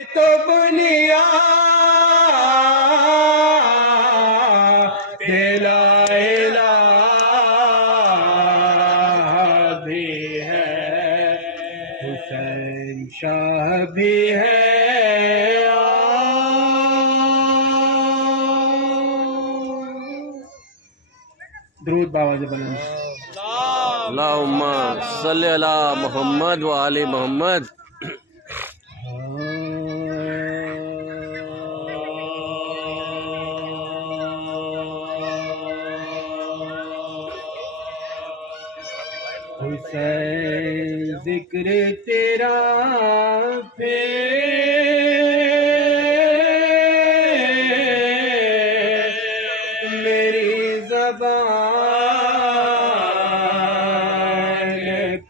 تو بنیا لا الہ بھی ہے، حسین شاہ بھی ہے، درود باواز بلند۔ اللہم صلی علی محمد و آل محمد۔ حسین ذکر تیرا پہ میری زبان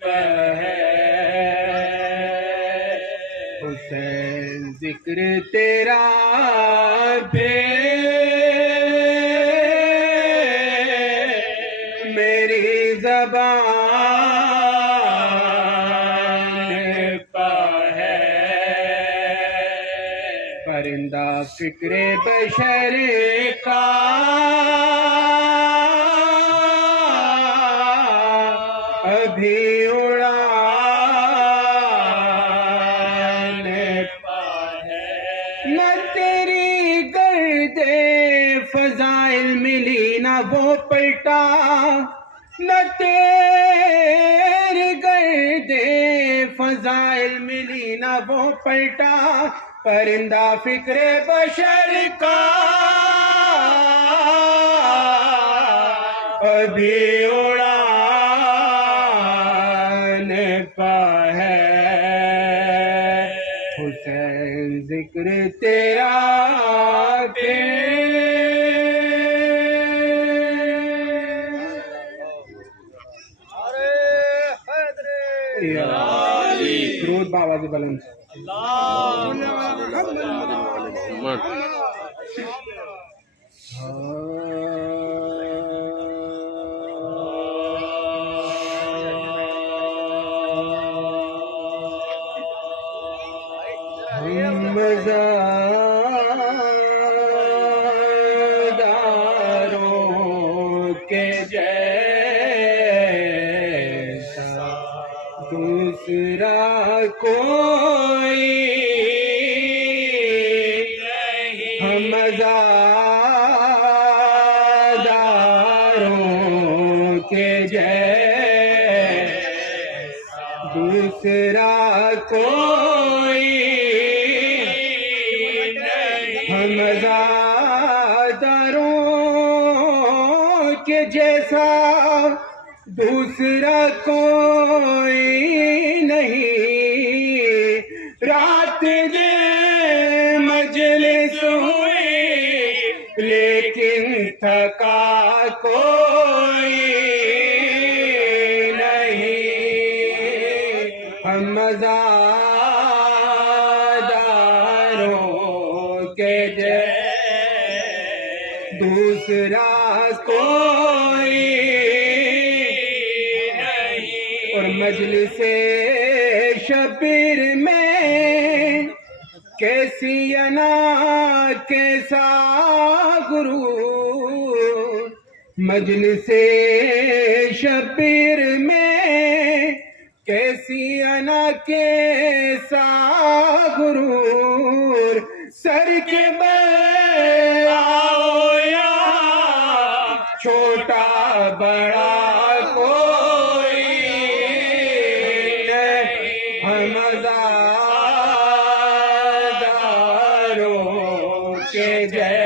پہ ہے، حسین ذکر تیرا پہ میری زبان پرندہ فکر بشر کا ابھی اڑان پا ہے، نہ تیری گرد فضائل ملی نہ وہ پلٹا، نہ تیری گرد فضائل ملی نہ وہ پلٹا، پرندہ فکر بشر کا ابھی اڑان پا ہے، حسین ذکر تیرا پہ درود باواز بلند۔ مزاداروں کے جیسا دوسرا کوئی ہم مزاداروں کے جیسا دوسرا کوئی ہم مزاداروں کے جیسا دوسرا کوئی نہیں، رات دن مجلس ہوئی لیکن تھکا کوئی نہیں، ہم مزاداروں کے جیسا دوسرا کوئی نہیں، اور مجلس شبیر میں کیسی انا کیسا غرور، مجلس شبیر میں کیسی انا کیسا غرور، سر کے بل آؤ یا چھوٹا بڑا کوئی نہیں، ہم مزاداروں کے جیسا۔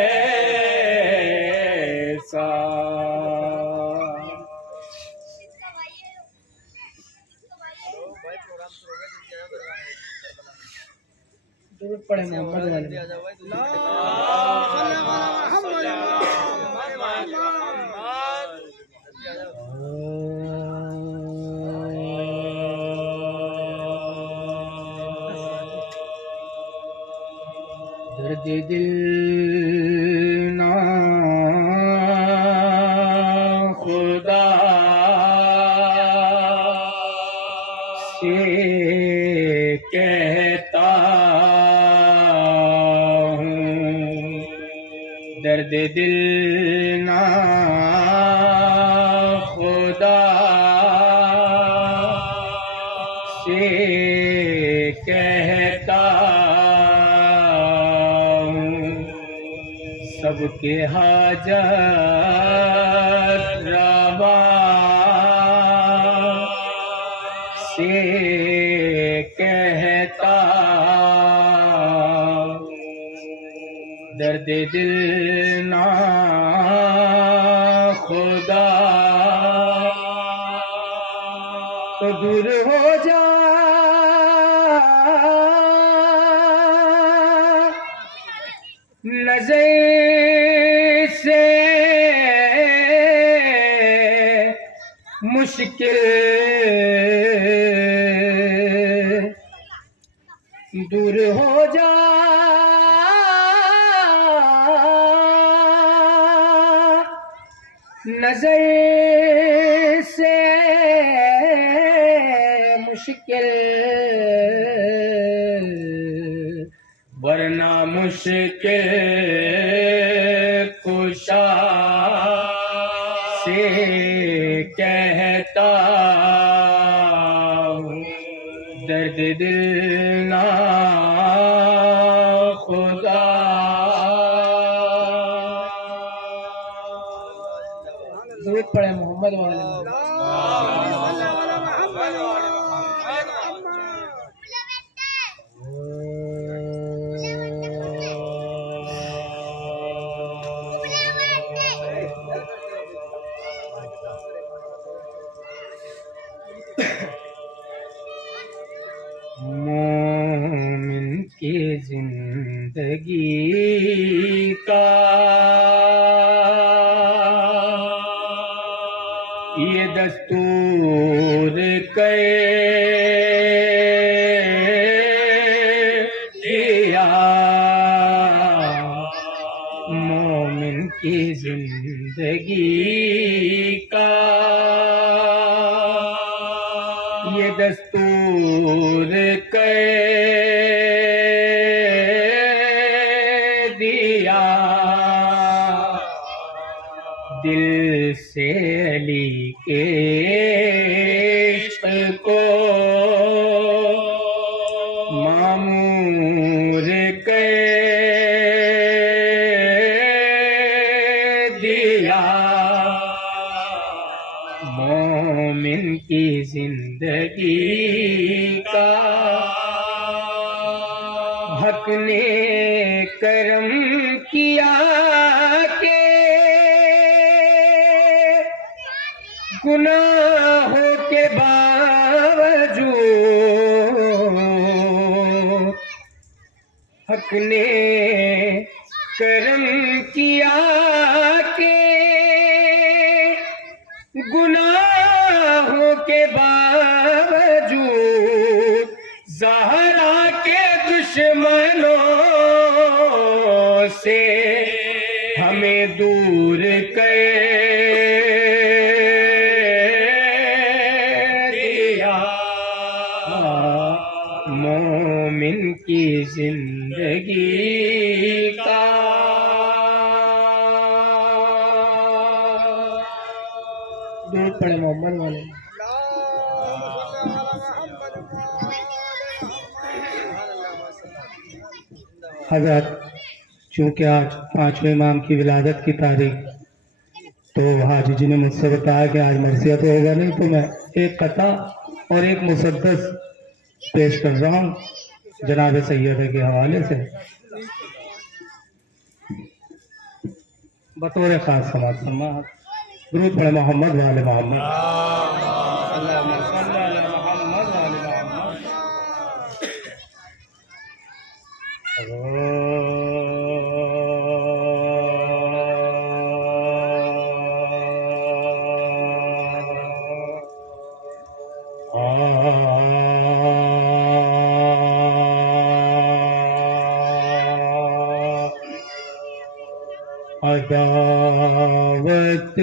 درود پڑھے محمد والے۔ درد دل نا خدا سے کہتا درد دل نا خدا سے کہتا ہوں، سب کے حاجت روا سے کہتا درد دل نا خدا تو دور ہو جا نظر سے مشکل دور ہو جا نظر سے مشکل ورنہ مشکل کشا سے کہتا ہوں، درد دل نا خدا درود پڑھے محمد والے مومن کی زندگی کا یہ دستور دیا، مومن کی زندگی کا یہ دستور دیا، دل سے علی کے عشق کو معمور دیا، مومن کی زندگی کا حق نے کرم کیا کہ گناہوں کے باوجود، حق نے کرم کیا کہ گناہوں کے باوجود زہرا کے دشمنوں سے ہمیں دور کر دیا، مومن کی زندگی کا درود پڑھے محمد والے حضرت۔ چونکہ آج پانچویں امام کی ولادت کی تاریخ، تو حاجی جی نے مجھ سے بتایا کہ آج مرثیہ تو ہوگا نہیں، تو میں ایک قطع اور ایک مسدس پیش کر رہا ہوں جناب سیدہ کے حوالے سے بطور خاص سماعت فرمائیں۔ درود پڑھے محمد والے محمد، اللہم صلی علی محمد والے محمد۔ عداوت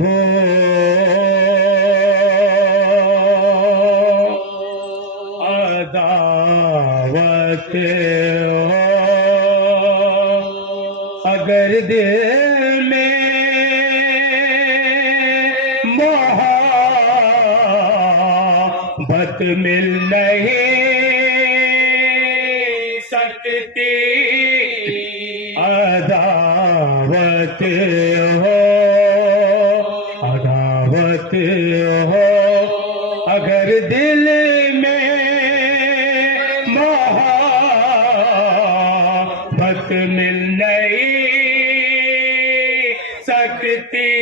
ہو عداوت ہو اگر دل میں محبت مل نہیں سکتی عداوت ہو اگر دل میں محبت مل نہیں سکتی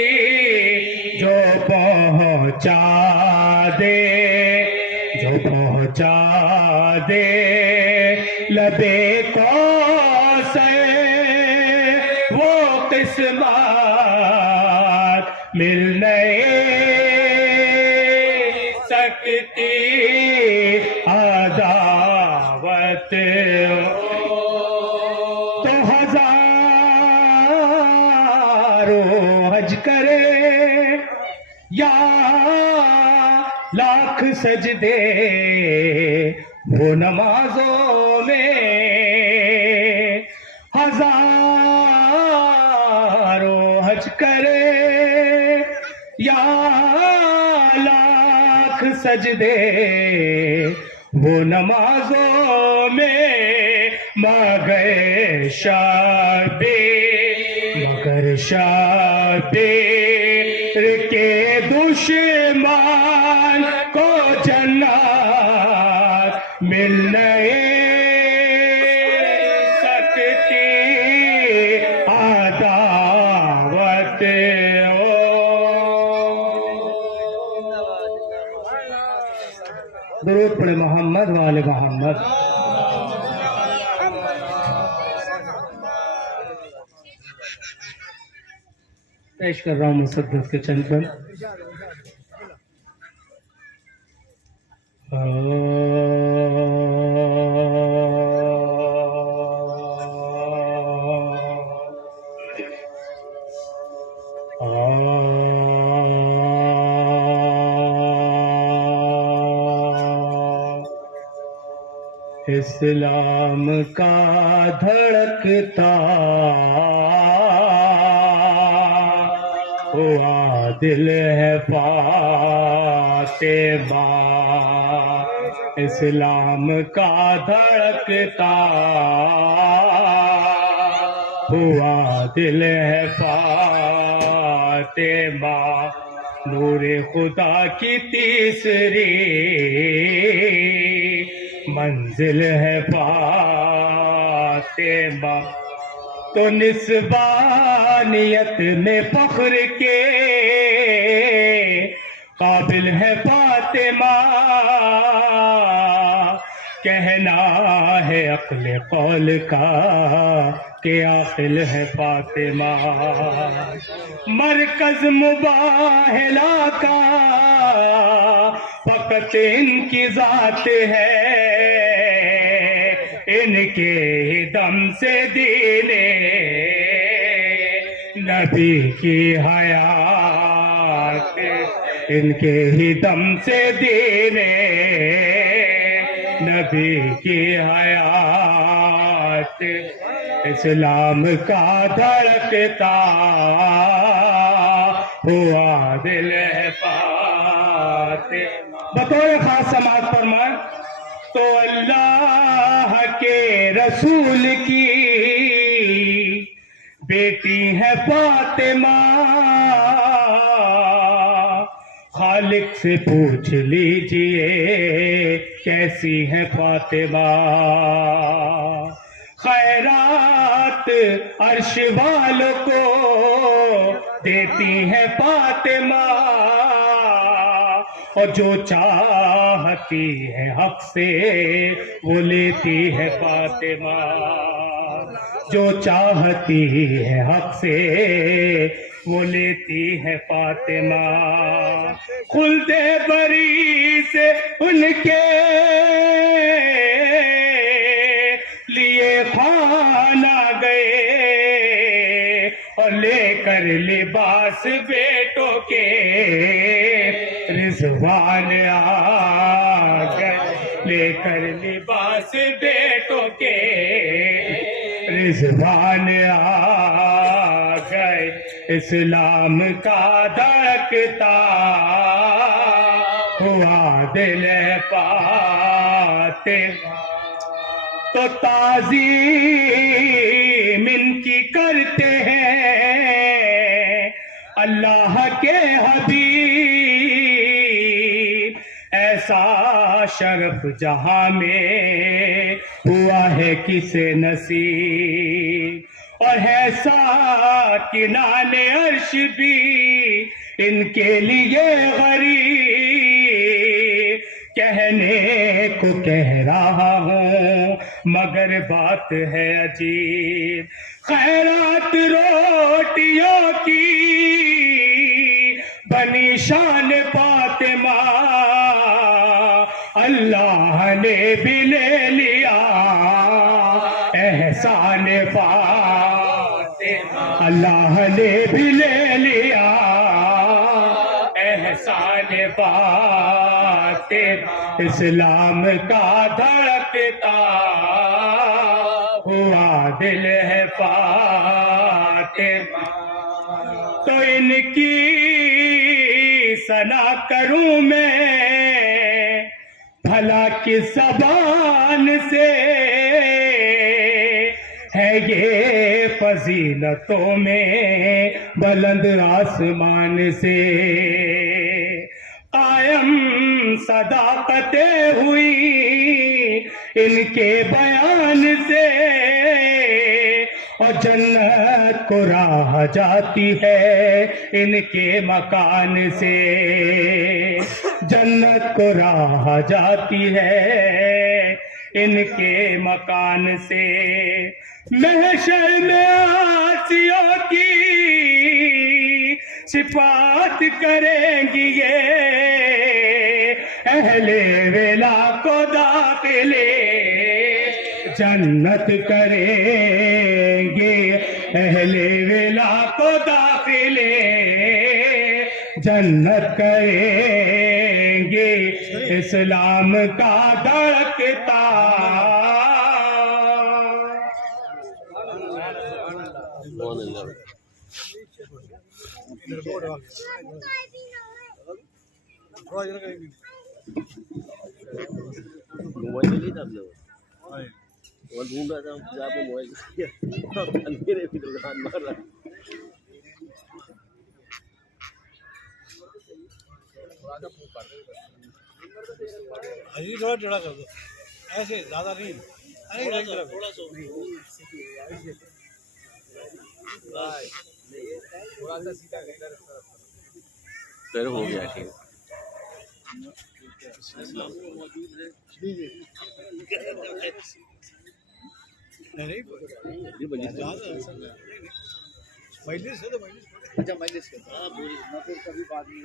جو پہنچا دے لبے کوثر وہ قسمت مل نہیں سکتی عداوت تو ہزاروں حج کرے یا لاکھ سجدے وہ نمازوں میں ہزاروں حج کرے یا لاکھ سجدے وہ نمازوں میں مگر شبیر کے دشمن کو جنت مل نہیں سکتی عداوت درود پڑھے محمد والے محمد. پیش کر رہا ہوں مسدس کے چند پر. اسلام کا دھڑکتا ہوا دل ہے فاطمہ، اسلام کا دھڑکتا ہوا دل ہے فاطمہ، نور خدا کی تیسری منزل ہے فاطمہ، تو نسبانیت میں فخر کے قابل ہے فاطمہ، کہنا ہے عقل قول کا کہ عاقل ہے فاطمہ، مرکز مباہلہ کا فقط ان کی ذات ہے، ان کے دم سے دین نبی کی حیات، ان کے ہی دم سے دین نبی کی حیات، اسلام کا دھڑکتا ہوا دل ہے فاطمہ. بطور خاص سماعت فرمائیں تو اللہ کے رسول کی بیٹی ہے فاطمہ، خالق سے پوچھ لیجئے کیسی ہے فاطمہ، خیرات عرش والوں کو دیتی ہے فاطمہ، اور جو چاہتی ہے حق سے وہ لیتی ہے فاطمہ، جو چاہتی ہے حق سے وہ لیتی ہے فاطمہ، خلد بری سے ان کے لیے خانہ گئے اور لے کر لباس بیٹوں کے رضوان آ گئے، لے کر لباس بیٹوں کے رضوان آ اسلام کا دھڑکتا ہوا دل فاطمہ تو تعظیم ان کی کرتے ہیں اللہ کے حبیب، ایسا شرف جہاں میں ہوا ہے کسے نصیب، اور ہے ساکنان عرش بھی ان کے لیے غریب، کہنے کو کہہ رہا ہوں مگر بات ہے عجیب، خیرات روٹیوں کی بنی شان فاطمہ، اللہ نے بھی لے لیا احسان فاطمہ، اللہ نے بھی لے لیا احسان فاطمہ، اسلام کا دھڑکتا ہوا دل ہے فاطمہ، تو ان کی ثنا کروں میں بھلا کس زبان سے، ہے یہ فضیلتوں میں بلند آسمان سے، قائم صداقتیں ہوئی ان کے بیان سے، اور جنت کو راہ جاتی ہے ان کے مکان سے، جنت کو راہ جاتی ہے ان کے مکان سے، محشر میں آسیوں کی صفات کریں گی یہ، اہل ولا کو داخلے جنت کریں گے، اہل ولا کو داخلے جنت کریں گے، اسلام کا دھڑکتا موبائل نہیں تھا وہ ڈھونڈ رہا تھا آپ کو موبائل میرے بھی دکان مار رہا تھوڑا ٹیڑھا کر دو ایسے زیادہ نہیں تھوڑا سا سیدھا پھر ہو گیا ٹھیک مجلس ہے تو مجلس اچھا مجلس کبھی بات نہیں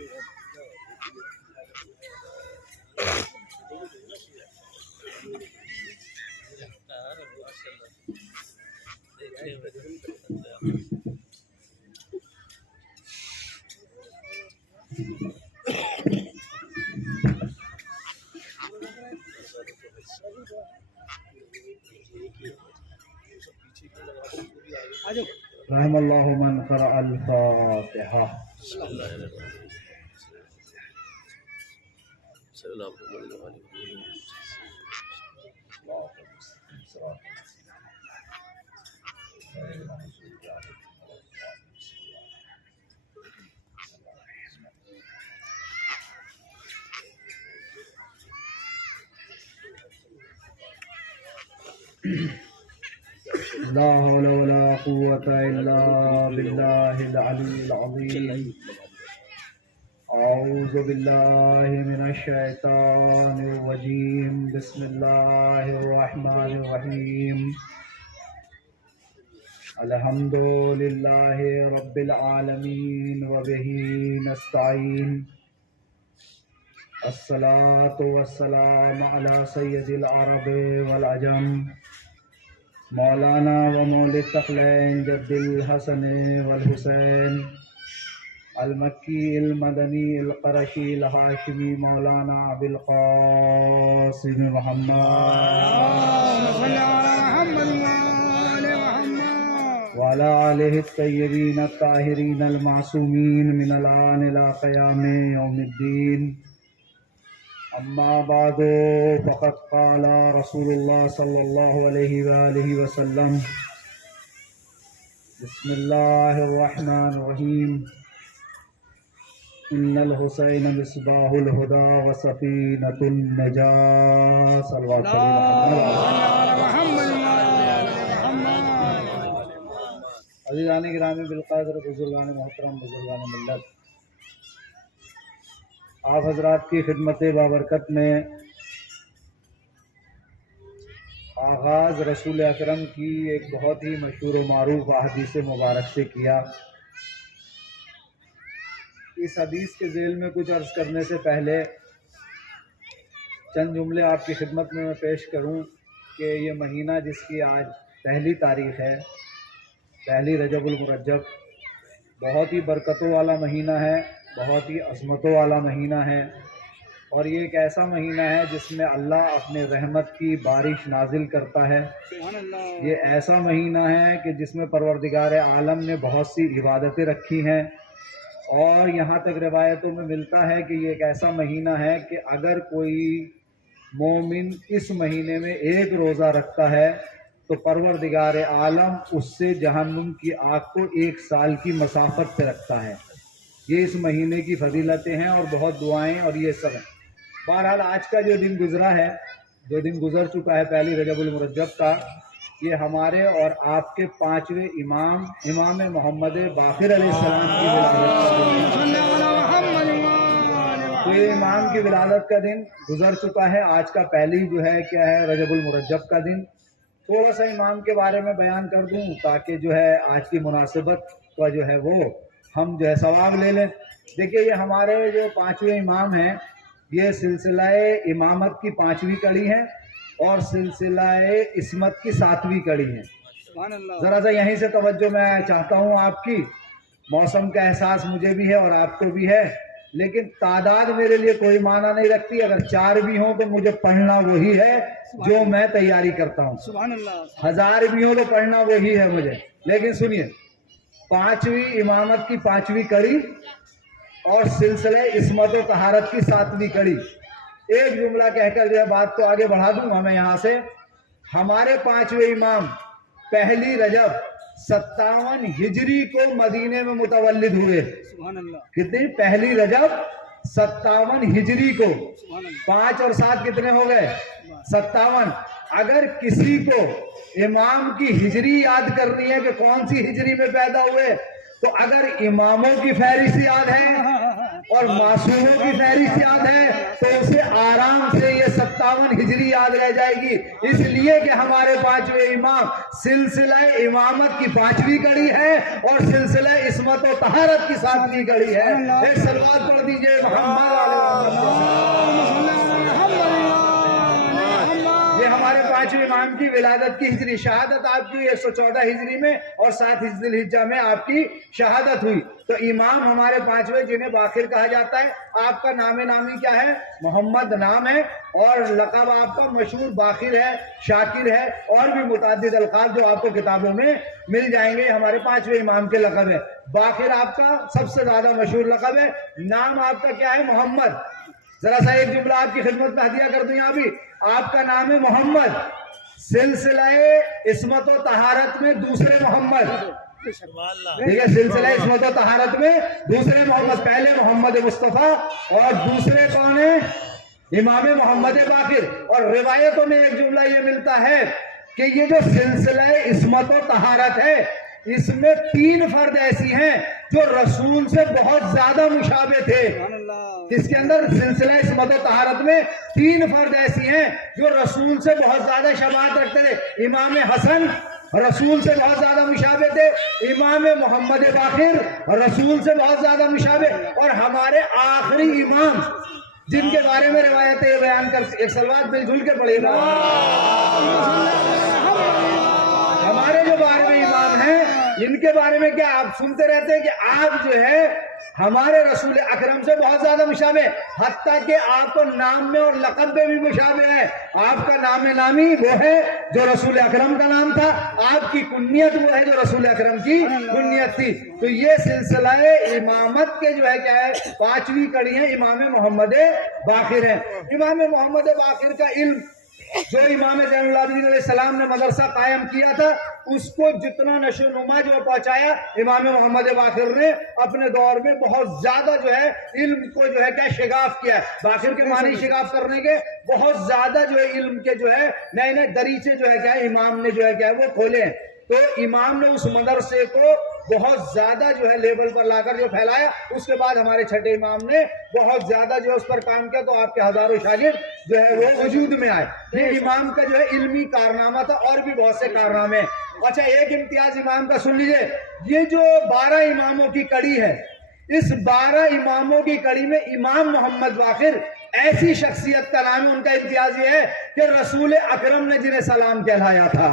رحم اللہ من قرأ الفاتحہ. لا حول ولا قوة إلا بالله العلي العظيم. أعوذ بالله من الشيطان الرجيم. بسم الله الرحمن الرحيم. الحمد لله رب العالمين وبه نستعين. الصلاة والسلام على سيد العرب والعجم مولانا ومولى الثقلين جد الحسن والحسين المکی المدنی القرشی الہاشمی مولانا ابو القاسم محمد وعلى آله الطيبين الطاهرين المعصومين من الآن إلى قيام يوم الدين. أما بعد فقد قال رسول الله صلى الله عليه وآله وسلم: بسم الله الرحمن الرحيم. إن الحسين مصباح الهدى وسفينة النجاة. صلوات عزیزان گرامی بالقدر، بزرگان محترم، بزرگان ملت، آپ حضرات کی خدمت بابرکت میں آغاز رسول اکرم کی ایک بہت ہی مشہور و معروف حدیث مبارک سے کیا. اس حدیث کے ذیل میں کچھ عرض کرنے سے پہلے چند جملے آپ کی خدمت میں پیش کروں کہ یہ مہینہ جس کی آج پہلی تاریخ ہے، پہلی رجب المرجب، بہت ہی برکتوں والا مہینہ ہے، بہت ہی عظمتوں والا مہینہ ہے، اور یہ ایک ایسا مہینہ ہے جس میں اللہ اپنے رحمت کی بارش نازل کرتا ہے. یہ ایسا مہینہ ہے کہ جس میں پروردگار عالم نے بہت سی عبادتیں رکھی ہیں، اور یہاں تک روایتوں میں ملتا ہے کہ یہ ایک ایسا مہینہ ہے کہ اگر کوئی مومن اس مہینے میں ایک روزہ رکھتا ہے تو پروردگار عالم اس سے جہنم کی آگ کو 1 سال کی مسافت پہ رکھتا ہے. یہ اس مہینے کی فضیلتیں ہیں اور بہت دعائیں اور یہ سب ہیں. بہرحال آج کا جو دن گزرا ہے، جو دن گزر چکا ہے پہلی رجب المرجب کا، یہ ہمارے اور آپ کے 5ویں امام محمد باقر علیہ السلام کی ولادت کا دن ہے. تو یہ امام کی ولادت کا دن گزر چکا ہے. آج کا پہلی جو ہے کیا ہے، رجب المرجب کا دن. تھوڑا سا امام کے بارے میں بیان کر دوں تاکہ جو ہے آج کی مناسبت کا جو ہے وہ ہم جو ہے ثواب لے لیں. دیکھیے، یہ ہمارے جو 5ویں امام ہیں، یہ سلسلہ امامت کی 5ویں کڑی ہے اور سلسلہ عصمت کی 7ویں کڑی ہے. ذرا سا یہیں سے توجہ میں چاہتا ہوں آپ کی. موسم کا احساس مجھے بھی ہے اور آپ کو بھی ہے، لیکن تعداد میرے لیے کوئی معنی نہیں رکھتی. اگر 4 بھی ہوں تو مجھے پڑھنا وہی ہے جو میں تیاری کرتا ہوں. 1000 بھی ہوں تو پڑھنا وہی ہے مجھے. لیکن سنیے، 5ویں امامت کی 5ویں کڑی اور سلسلہ عصمت و طہارت کی 7ویں کڑی. ایک جملہ کہہ کر جو ہے بات کو آگے بڑھا دوں گا میں یہاں سے. ہمارے 5ویں امام پہلی رجب 57 ہجری کو مدینے میں متولد ہوئے. کتنی؟ پہلی رجب 57 ہجری کو. 5 اور 7 کتنے ہو گئے؟ 57. اگر کسی کو امام کی ہجری یاد کرنی ہے کہ کون سی ہجری میں پیدا ہوئے، تو اگر اماموں کی فہرست یاد ہے اور معصوموں کی فہرست یاد ہے تو اسے آرام سے یہ 57 ہجری یاد رہ جائے گی. اس لیے کہ ہمارے 5ویں امام سلسلہ امامت کی 5ویں کڑی ہے اور سلسلہ عصمت و طہارت کی 7ویں کڑی ہے. ایک صلوات پڑھ دیجئے محمد علیہ یہ ہمارے 5ویں امام کی ولادت کی ہجری. شہادت آپ کی 114 ہجری میں اور 7 ذی الحجہ میں آپ کی شہادت ہوئی. تو امام ہمارے 5ویں جنہیں باقر کہا جاتا ہے. آپ کا نام نامی کیا ہے؟ محمد نام ہے، اور لقب آپ کا مشہور باقر ہے، شاکر ہے، اور بھی متعدد القاب جو آپ کو کتابوں میں مل جائیں گے. ہمارے 5ویں امام کے لقب ہے. باقر آپ کا سب سے زیادہ مشہور لقب ہے. نام آپ کا کیا ہے؟ محمد. ذرا سا ایک جملہ آپ کی خدمت میں ہدیہ کر دوں. یہاں بھی آپ کا نام ہے محمد. سلسلہ عصمت و طہارت میں دوسرے محمد. ٹھیک ہے، سلسلہ عصمت و طہارت میں دوسرے محمد. پہلے محمد مصطفیٰ اور دوسرے کون ہیں؟ امام محمد باقر. اور روایتوں میں ایک جملہ یہ ملتا ہے کہ یہ جو سلسلہ عصمت و طہارت ہے، اس میں 3 فرد ایسی ہیں جو رسول سے بہت زیادہ مشابہ تھے. اس کے اندر سلسلہ عصمت و طہارت میں 3 فرد ایسی ہیں جو رسول سے بہت زیادہ شباہت رکھتے تھے. امام حسن رسول سے بہت زیادہ مشابہ تھے، امام محمد باقر رسول سے بہت زیادہ مشابہ، اور ہمارے آخری امام جن کے بارے میں روایتیں بیان کر. ایک صلوات مل جل کے پڑھیے گا. ہمارے جو 12ویں امام ہیں، ان کے بارے میں کیا آپ سنتے رہتے ہیں کہ آپ جو ہے ہمارے رسول اکرم سے بہت زیادہ مشابہ، حتیٰ کہ آپ کو نام میں اور لقب میں بھی مشابہ ہے۔ آپ کا نام نامی وہ ہے جو رسول اکرم کا نام تھا، آپ کی کنیت وہ ہے جو رسول اکرم کی کنیت تھی۔ تو یہ سلسلہ امامت کے جو ہے کیا ہے 5ویں کڑی ہے، امام محمد باقر ہے۔ امام محمد باقر کا علم جو امام زین العابدین علیہ السلام نے مدرسہ قائم کیا تھا، اس کو جتنا نشو و نما جو پہنچایا امام محمد باقر نے اپنے دور میں بہت زیادہ جو ہے علم کو جو ہے کیا شگاف کیا ہے۔ باقر کے معنی شگاف کرنے کے، بہت زیادہ جو ہے علم کے جو ہے نئے نئے دریچے جو ہے کیا امام نے جو ہے کیا وہ کھولے ہیں۔ تو امام نے اس مدرسے کو بہت زیادہ جو ہے لیول پر لا کر جو پھیلایا، اس کے بعد ہمارے چھٹے امام نے بہت زیادہ جو ہے اس پر کام کیا، تو آپ کے ہزاروں شاگرد جو ہے وہ وجود میں آئے۔ یہ امام کا جو ہے علمی کارنامہ تھا، اور بھی بہت سے کارنامے۔ اچھا، ایک امتیاز امام کا سن لیجئے، یہ جو 12 اماموں کی کڑی ہے، اس 12 اماموں کی کڑی میں امام محمد باقر ایسی شخصیت کا نام ہے، ان کا امتیاز یہ ہے کہ رسول اکرم نے جنہیں سلام کہلایا تھا۔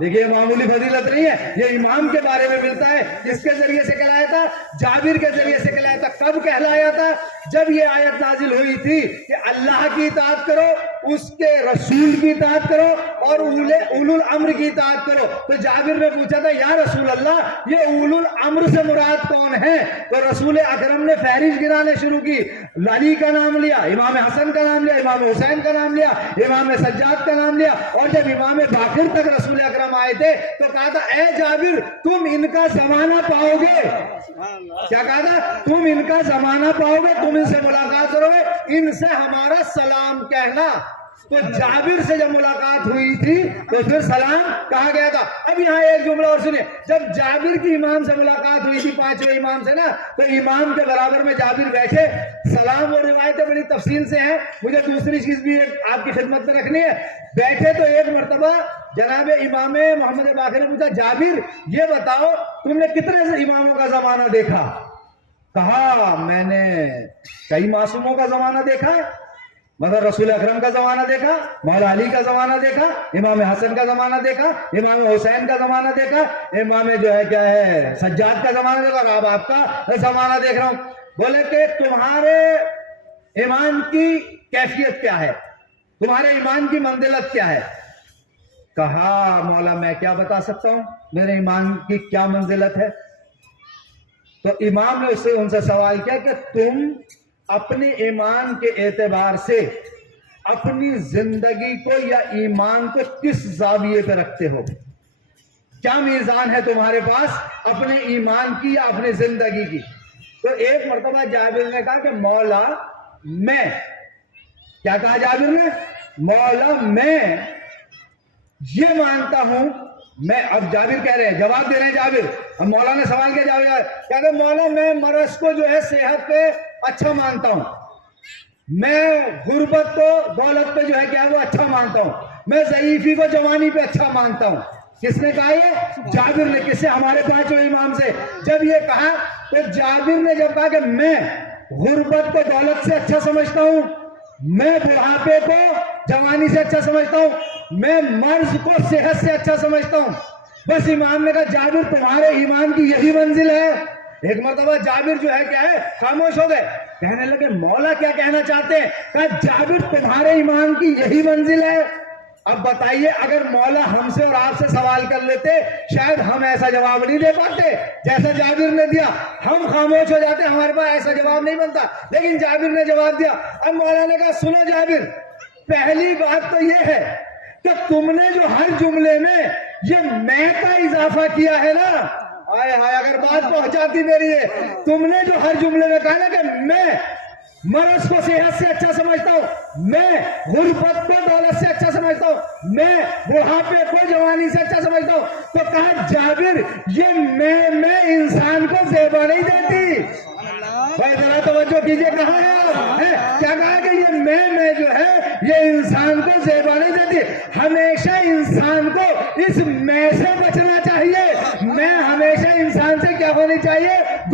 دیکھیے معمولی فضیلت نہیں ہے، یہ امام کے بارے میں ملتا ہے، جس کے ذریعے سے کہلایا تھا، جابر کے ذریعے سے کہلایا تھا۔ کب کہلایا تھا؟ جب یہ آیت نازل ہوئی تھی کہ اللہ کی اطاعت کرو، اس کے رسول کی اطاعت کرو اور اولو الامر کی اطاعت کرو۔ تو جابر نے پوچھا تھا یا رسول اللہ یہ اولو الامر سے مراد کون ہے؟ تو رسول اکرم نے فہرست گرانے شروع کی، علی کا نام لیا، امام حسن کا نام لیا، امام حسین کا نام لیا، امام سجاد کا نام لیا، اور جب امام باقر تک رسول اکرم آئے تھے تو کہا تھا اے جابر تم ان کا زمانہ پاؤ گے۔ کیا کہا تھا؟ تم ان کا زمانہ پاؤ گے، تم ان سے ملاقات کرو گے، ان سے ہمارا سلام کہنا۔ تو جابر سے جب ملاقات ہوئی تھی تو پھر سلام کہا گیا تھا۔ اب یہاں ایک جملہ اور سنیں، جب جابر کی امام سے ملاقات ہوئی تھی 5ویں امام سے نا، تو امام کے برابر میں جابر بیٹھے، سلام اور روایتیں بڑی تفصیل سے ہیں، مجھے دوسری چیز بھی آپ کی خدمت میں رکھنی ہے۔ بیٹھے تو ایک مرتبہ جناب امام محمد باقر نے پوچھا جابر یہ بتاؤ تم نے کتنے اماموں کا زمانہ دیکھا؟ کہا میں نے کئی معصوموں کا زمانہ دیکھا ہے، مگر رسول اکرم کا زمانہ دیکھا، مولا علی کا زمانہ دیکھا، امام حسن کا زمانہ دیکھا، امام حسین کا زمانہ دیکھا، امام جو ہے کیا ہے سجاد کا زمانہ دیکھا، اور اب آپ کا زمانہ دیکھ رہا ہوں۔ بولے کہ تمہارے ایمان کی کیفیت کیا ہے، تمہارے ایمان کی منزلت کیا ہے؟ کہا مولا میں کیا بتا سکتا ہوں میرے ایمان کی کیا منزلت ہے؟ تو امام نے ان سے سوال کیا کہ تم اپنے ایمان کے اعتبار سے اپنی زندگی کو یا ایمان کو کس زاویے پہ رکھتے ہو؟ کیا میزان ہے تمہارے پاس اپنے ایمان کی یا اپنے زندگی کی؟ تو ایک مرتبہ جابر نے کہا کہ مولا میں، کیا کہا جابر نے؟ مولا میں یہ مانتا ہوں، میں، اب جابر کہہ رہے ہیں، جواب دے رہے ہیں جابر، اب مولا نے سوال کیا، جابر کہتے ہیں مولا میں مرض کو جو ہے صحت پہ اچھا مانتا ہوں، میں غربت کو دولت پہ جو ہے کیا وہ اچھا مانتا ہوں، میں ضعیفی کو جوانی پہ اچھا مانتا ہوں۔ کس نے کہا یہ؟ جابر نے۔ کس سے؟ ہمارے 5 امام سے۔ جب یہ کہا تو جابر نے جب کہا کہ میں غربت کو دولت سے اچھا سمجھتا ہوں، میں بڑھاپے کو جوانی سے اچھا سمجھتا ہوں، میں مرض کو صحت سے اچھا سمجھتا ہوں، بس امام نے کہا جابر تمہارے ایمان کی یہی منزل ہے؟ ایک مرتبہ جابر جو ہے کیا ہے خاموش ہو گئے، کہنے لگے مولا کیا کہنا چاہتے ہیں؟ کہا جابر تمہارے ایمان کی یہی منزل ہے؟ اب بتائیے اگر مولا ہم سے اور آپ سے سوال کر لیتے شاید ہم ایسا جواب نہیں دے پاتے جیسا جابر نے دیا، ہم خاموش ہو جاتے، ہمارے پاس ایسا جواب نہیں بنتا، لیکن جابر نے جواب دیا۔ اب مولا نے کہا سنو جابر، پہلی بات تو یہ ہے کہ تم نے جو ہر جملے میں یہ میں کا اضافہ کیا ہے نا، آئے ہائے اگر بات پہنچاتی میری ہے، تم نے جو ہر جملے میں کہا نا کہ میں مرض کو صحت سے اچھا سمجھتا ہوں، میں غربت کو دولت سے اچھا سمجھتا ہوں، میں بڑھاپے کو جوانی سے اچھا سمجھتا ہوں، تو کہا جابر یہ میں انسان کو زیبا نہیں دیتی۔ بھائی ذرا توجہ کیجئے، کہاں ہے آپ؟ کیا کہا کہ یہ میں جو ہے یہ انسان کو زیبا نہیں دیتی، ہمیشہ انسان کو اس میں سے بچنا چاہیے، میں ہمیشہ انسان سے کیا ہونی چاہیے؟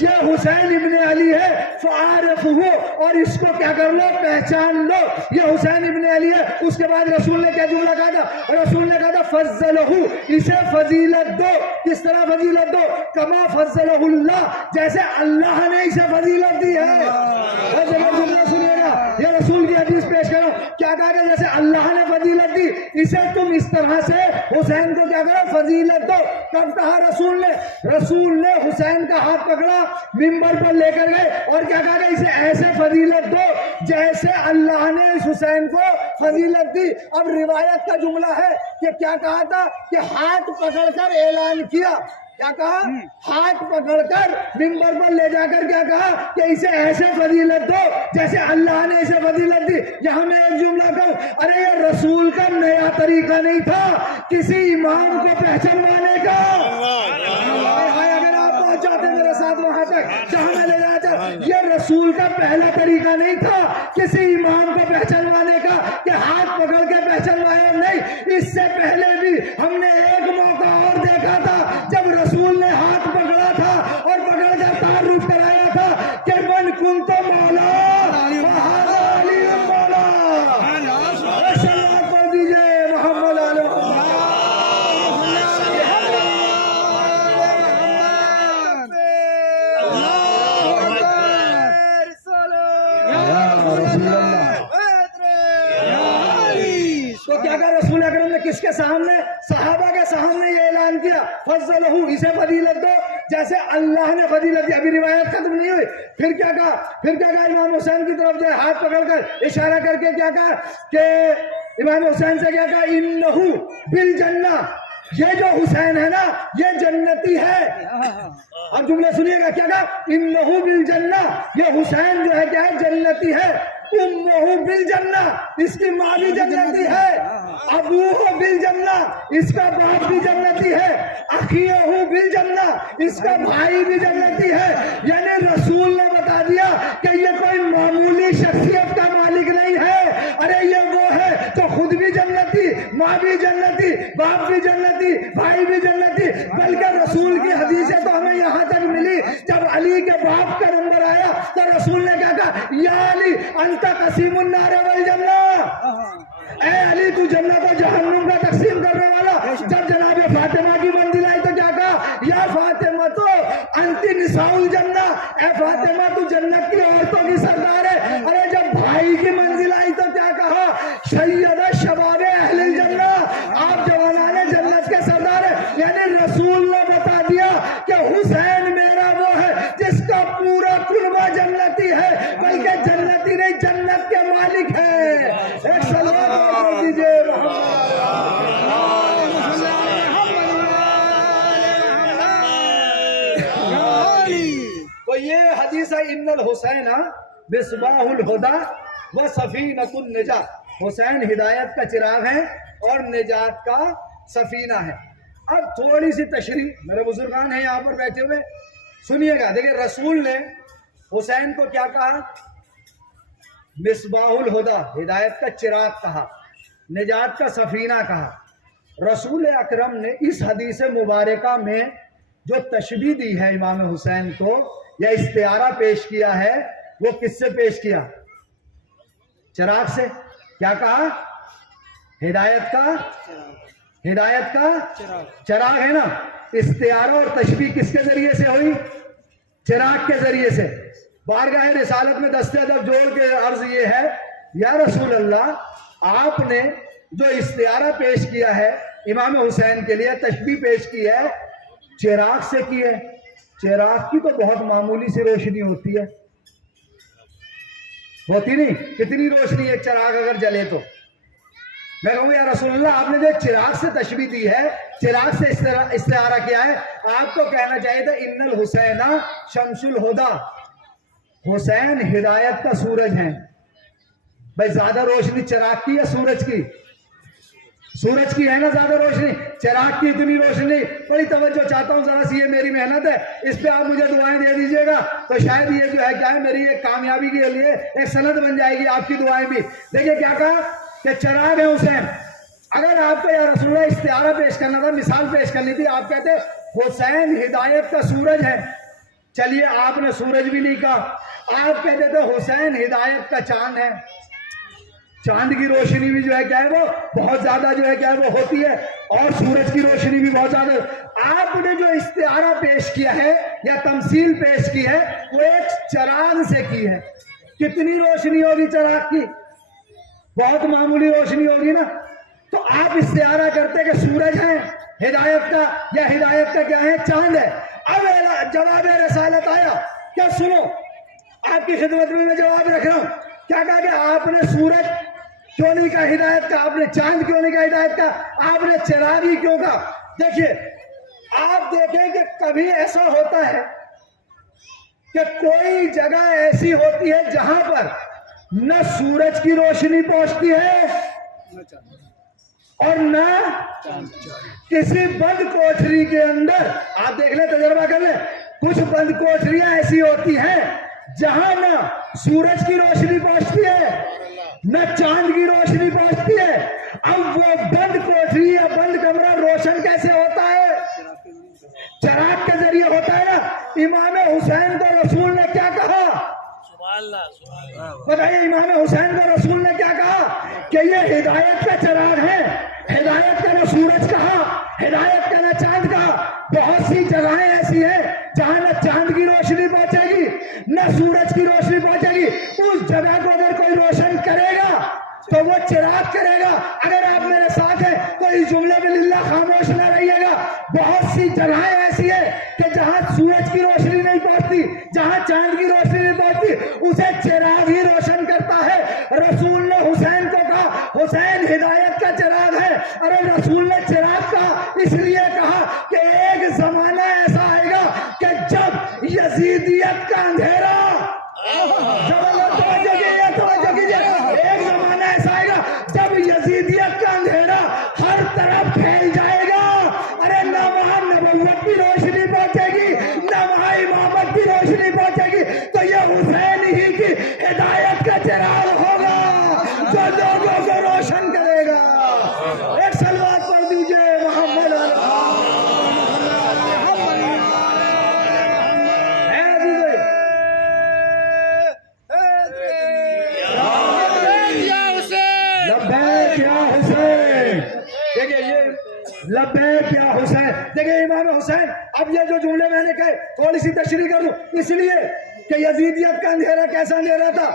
یہ حسین ابن علی ہے، فعارفہ، اور اس کو کیا کر لو، پہچان لو، یہ حسین ابن علی ہے۔ اس کے بعد رسول نے کیا جملہ کہا تھا؟ رسول نے کہا تھا فضلہ، اسے فضیلت دو۔ کس طرح فضیلت دو؟ کما فضلہ اللہ، جیسے اللہ نے اسے فضیلت دی ہے۔ اور جب جملہ سنیے گا، یہ رسول کی حدیث پیش کرو، کیا کہا کہ جیسے اللہ نے فضیلت دی، اسے تم اس طرح سے حسین کو کیا کرو، فضیلت دو۔ کب کہا رسول نے؟ رسول نے حسین کا ہاتھ پکڑا، منبر پر لے کر گئے اور کیا کہا کہ اسے ایسے فضیلت دو جیسے اللہ نے اس حسین کو فضیلت دی۔ اب روایت کا جملہ ہے کہ کیا کہا تھا کہ ہاتھ پکڑ کر اعلان کیا، کیا کہا؟ ہاتھ پکڑ کر منبر پر لے جا کر کیا کہا کہ اسے ایسے فضیلت دو جیسے اللہ نے اسے فضیلت دی۔ یہاں میں ایک جملہ کہوں، ارے یہ رسول کا نیا طریقہ نہیں تھا کسی امام کو پہچانوانے کا۔ اگر آپ پہنچ جاتے میرے ساتھ وہاں تک جہاں میں لے جانا چاہتا، یہ رسول کا پہلا طریقہ نہیں تھا کسی امام کو پہچانوانے کا کہ ہاتھ پکڑ کے پہچانوایا، نہیں۔ اس سے پہلے بھی ہم نے ایک موقع اور دیکھا تھا جب رسول نے ہاتھ پکڑا تھا اور پکڑ کر تعارف کرایا تھا کہ من کنت مولا فہذا علی مولا۔ سلام کر دیجئے محمد علیہ تو کیا کہا رسول اکرم نے؟ کس کے سامنے؟ صحابہ کے سامنے یہ اعلان کیا، فضلہ، اسے فضیلت دو جیسے اللہ نے فضیلت دی۔ ابھی روایت ختم نہیں ہوئی، پھر کیا کہا؟ پھر کیا کہا؟ امام حسین کی طرف جو ہے ہاتھ پکڑ کر اشارہ کر کے کیا کہا کہ امام حسین سے کیا کہا؟ انہ بالجنہ، یہ جو حسین ہے نا یہ جنتی ہے۔ اب جملے سنیے گا، کیا کہا؟ انہ بالجنہ، یہ حسین جو ہے کیا ہے؟ جنتی ہے۔ امہ بالجنہ، اس کی ماں بھی جنتی ہے۔ ابوہ بالجنہ، اس کا باپ بھی جنتی ہے۔ اخیہ بالجنہ، اس کا بھائی بھی جنتی ہے۔ یعنی رسول نے بتا دیا کہ یہ کوئی معمولی شخصیت کا مالک نہیں ہے، ارے یہ وہ ہے تو خود بھی جنتی، ماں بھی جنتی، باپ بھی جنتی، بھائی بھی جنتی۔ بلکہ رسول کی حدیثیں تو ہمیں یہاں تک ملی، جب علی کے باپ کا نمبر آیا تو رسول نے کیا کہا؟ یا علی انت قسیم النار والجنہ، اے علی تو جنت و جہنم کا تقسیم کرنے والا۔ جب جناب فاطمہ کی منزل آئی تو کیا کہا؟ یا فاطمہ تو انت نساء الجنہ، اے فاطمہ تو جنت کی عورتوں کی سردار ہے۔ ارے جب بھائی کی منزل آئی تو کیا کہا؟ سید شباب اہل الجنہ، آپ جوانان جنت کے سردار ہیں۔ یعنی رسول نے بتا دیا کہ حسین میرا وہ ہے جس کا پورا کنبہ جنتی ہے، بلکہ جنتی نہیں جنت کے مالک ہے۔ ایک صلوات اور دیجئے تو یہ حدیث ہے، ان الحسین مصباح الہدی و سفینۃ النجات، حسین ہدایت کا چراغ ہے اور نجات کا سفینہ ہے۔ اب تھوڑی سی تشریح، میرے بزرگان ہیں یہاں پر بیٹھے ہوئے، سنیے گا۔ دیکھیں رسول نے حسین کو کیا کہا؟ مصباح الہدی، ہدایت کا چراغ کہا، نجات کا سفینہ کہا۔ رسول اکرم نے اس حدیث مبارکہ میں جو تشبیہ دی ہے امام حسین کو یا استعارہ پیش کیا ہے، وہ کس سے پیش کیا؟ چراغ سے۔ کیا کہا؟ ہدایت کا چراغ ہے نا۔ استعارہ اور تشبیہ کس کے ذریعے سے ہوئی؟ چراغ کے ذریعے سے۔ بارگاہ رسالت میں دست ادب جوڑ کے عرض یہ ہے، یا رسول اللہ آپ نے جو استعارہ پیش کیا ہے امام حسین کے لیے، تشبیہ پیش کی ہے، چراغ سے کی ہے۔ چراغ کی تو بہت معمولی سی روشنی ہوتی ہے، ہوتی نہیں؟ کتنی روشنی ایک چراغ اگر جلے تو۔ میں کہوں یا رسول اللہ آپ نے جو چراغ سے تشبیہ دی ہے، چراغ سے استعارہ کیا ہے، آپ کو کہنا چاہیے تھا ان الحسین شمس الہدی، حسین ہدایت کا سورج ہے۔ بھائی زیادہ روشنی چراغ کی یا سورج کی؟ سورج کی ہے نا زیادہ روشنی، چراغ کی اتنی روشنی۔ بڑی توجہ چاہتا ہوں، ذرا سی یہ میری محنت ہے، اس پہ آپ مجھے دعائیں دے دیجئے گا تو شاید یہ جو ہے کیا ہے میری ایک کامیابی کے لیے ایک سند بن جائے گی، آپ کی دعائیں بھی۔ دیکھیں کیا کہا کہ چراغ ہے حسین۔ اگر آپ کو یا رسول اللہ استعارہ پیش کرنا تھا، مثال پیش کرنی تھی، آپ کہتے حسین ہدایت کا سورج ہے۔ چلیے آپ نے سورج بھی نہیں کہا، آپ کہتے تھے حسین ہدایت کا چاند ہے، چاند کی روشنی بھی جو ہے کیا ہے وہ بہت زیادہ جو ہے کیا ہے وہ ہوتی ہے، اور سورج کی روشنی بھی بہت زیادہ. آپ نے جو استعارہ پیش کیا ہے یا تمثیل پیش کی ہے وہ ایک چراغ سے کی ہے. کتنی روشنی ہوگی چراغ کی؟ بہت معمولی روشنی ہوگی نا. تو آپ استعارہ کرتے کہ سورج ہے ہدایت کا، یا ہدایت کا کیا ہے چاند ہے. اب جواب رسالت آیا، کیا سنو آپ کی خدمت میں جواب رکھ رہا ہوں. کیا کہا کہ آپ نے سورج کیوں نہیں کہا ہدایت کا، آپ نے چاند کیوں نہیں کہا ہدایت کا، آپ نے چراغ ہی کیوں کہا؟ دیکھیے آپ دیکھیں کہ کبھی ایسا ہوتا ہے کہ کوئی جگہ ایسی ہوتی ہے جہاں پر نہ سورج کی روشنی پہنچتی ہے اور نہ کسی بند کوٹری کے اندر. آپ دیکھ لیں، تجربہ کر لیں، کچھ بند کوٹریاں ایسی ہوتی ہیں جہاں نہ سورج کی روشنی پہنچتی ہے نہ چاند کی روشنی پہنچتی ہے. اب وہ بند کوٹری یا بند کمرہ روشن کیسے ہوتا ہے؟ چراغ کے ذریعے ہوتا ہے نا. امام حسین کو رسول نے کیا کہا؟ بتائیے، امام حسین کو رسول نے کیا کہا؟ کہ یہ ہدایت کا چراغ ہے. ہدایت کا نہ سورج کہا، ہدایت کا نہ چاند کہا. بہت سی جگہیں ایسی ہیں جہاں نہ چاند کی روشنی پہنچے گی نہ سورج کی روشنی پہنچے گی. اس جگہ کو اگر کوئی روشن کرے گا تو وہ چراغ کرے گا. اگر آپ میرے ساتھ ہیں تو اس جملے میں للہ خاموش نہ رہیے گا. بہت سی جگہیں ایسی ہیں کہ جہاں سورج کی روشنی نہیں پہنچتی، جہاں چاند کی روشنی نہیں پہنچتی، اسے چراغ ہی روشن کرتا ہے. رسول نے حسین کو کہا حسین ہدایت کا چراغ ہے. ارے رسول نے چراغ کہا اس لیے کہا کہ ایک زمانہ ایسا آئے گا کہ جب یزیدیت کا اندھیرا، ایک زمانہ ایسا آئے گا جب یزیدیت کا اندھیرا ہر طرف پھیل جائے گا. ارے نہ وہاں نبوت کی روشنی پہنچے گی نہ وہاں امامت کی روشنی پہنچے گی. تو یہ حسین ہی کی ہدایت کا چراغ ہوگا جو لوگوں کو روشن کرے گا. ایک صلوات پڑھ دیجئے محمد لبیک یا حسین. دیکھیں امام حسین، اب یہ جو جملے میں نے کہے تھوڑی سی تشریح کر دوں، اس لیے کہ یزیدیت کا اندھیرا کیسا اندھیرا تھا؟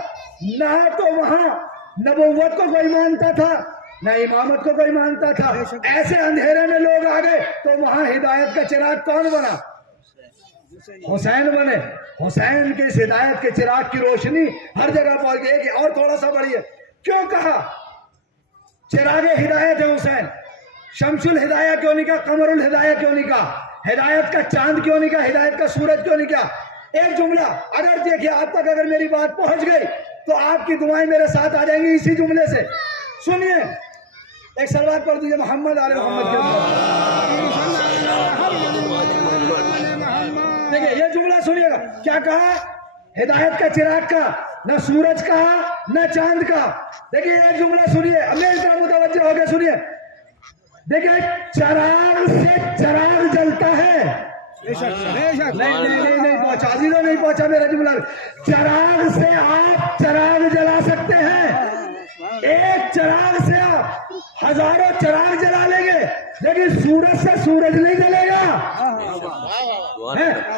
نہ تو وہاں نبوت کو کوئی مانتا تھا نہ امامت کو کوئی مانتا تھا. ایسے اندھیرے میں لوگ آ گئے تو وہاں ہدایت کا چراغ کون بنا؟ حسین بنے. حسین کے اس ہدایت کے چراغ کی روشنی ہر جگہ پہنچ گئی. اور تھوڑا سا بڑھیے، کیوں کہا چراغ ہدایت ہے حسین؟ شمس الہدایہ کیوں نہیں کہا؟ قمر الہدایہ کیوں نہیں کہا؟ ہدایت کا چاند کیوں نہیں کہا؟ ہدایت کا سورج کیوں نہیں کہا؟ ایک جملہ اگر دیکھیے آپ تک اگر میری بات پہنچ گئی تو آپ کی دعائیں میرے ساتھ آ جائیں گی اسی جملے سے. سنیے، ایک صلوات پڑھ دیجیے محمد آل محمد کے. دیکھیے یہ جملہ سنیے گا، کیا کہا؟ ہدایت کا چراغ کا، نہ سورج کا نہ چاند کا. دیکھیے ایک جملہ سنیے، میری طرف متوجہ ہو گئے، سنیے. دیکھیں چراغ سے چراغ جلتا ہے. نہیں پہنچا، زیرو نہیں پہنچا میرا جملہ. چراغ سے آپ چراغ جلا سکتے ہیں. ایک چراغ سے آپ ہزاروں چراغ جلا لیں گے، لیکن سورج سے سورج نہیں جلے گا،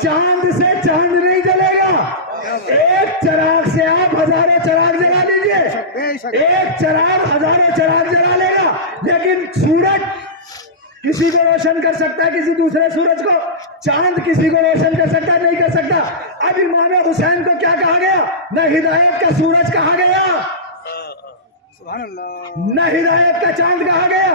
چاند سے چاند نہیں جلے گا. ایک چراغ سے آپ ہزاروں چراغ جلا لیجیے، ایک چراغ ہزاروں چراغ جلا لے گا، لیکن سورج کسی کو روشن کر سکتا ہے، کسی دوسرے سورج کو. چاند کسی کو روشن کر سکتا ہے، نہیں کر سکتا. اب امام حسین کو کیا کہا گیا؟ نہ ہدایت کا سورج کہا گیا نہ ہدایت کا چاند کہا گیا،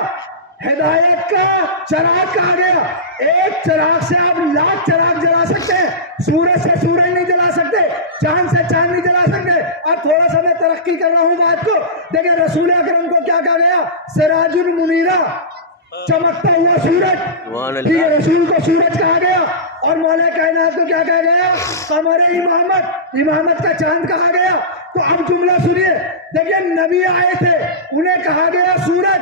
ہدایت کا چراغ کہا گیا. ایک چراغ سے آپ لاکھ چراغ جلا سکتے ہیں، سورج سے سورج نہیں جلا سکتے، چاند سے چاند نہیں جلا سکتے. اب تھوڑا سا میں ترقی کر رہا ہوں بات کو. دیکھیں رسول اکرم کو کیا کہا گیا؟ سراج المنیرہ، چمکتا ہوا سورج. ٹھیک ہے، رسول کو سورج کہا گیا. اور مولا کائنات کو کیا کہا گیا؟ قمر امامت، امامت کا چاند کہا گیا. تو اب جملہ سنیے، دیکھیں نبی آئے تھے، انہیں کہا گیا سورج،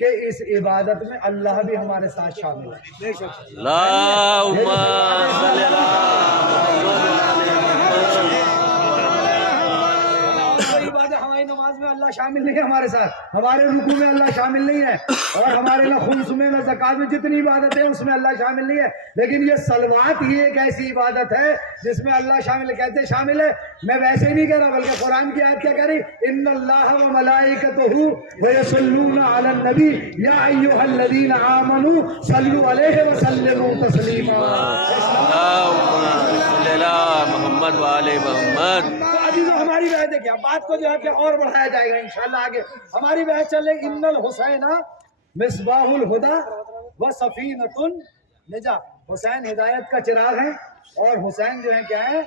کہ اس عبادت میں اللہ بھی ہمارے ساتھ شامل ہے. اللہم صلی ہماری نماز میں اللہ شامل نہیں ہے ہمارے ساتھ, ہمارے رکوع میں اللہ شامل نہیں ہے, اور ہمارے نہ خمس میں نہ زکات میں جتنی عبادت ہے اس میں اللہ شامل نہیں ہے. لیکن یہ صلوات ہی ایک ایسی عبادت ہے جس میں اللہ شامل ہے. کہتے ہیں شامل ہے, میں ویسے ہی نہیں کہہ رہا, بلکہ قرآن کی آیت کیا کہہ رہی, ان اللہ و ملائکتہ ویصلون علی النبی یا ایھا الذین آمنوا صلوا علیہ وسلموا تسلیما. محمد وآل محمد. ہماری بحث ہے کیا, بات کو جو ہے کہ اور بڑھایا جائے گا انشاءاللہ آگے. ہماری بحث چل رہی ان الحسین مصباح الہدی و سفینۃ النجاۃ. حسین ہدایت کا چراغ ہے اور حسین جو ہے کیا ہے,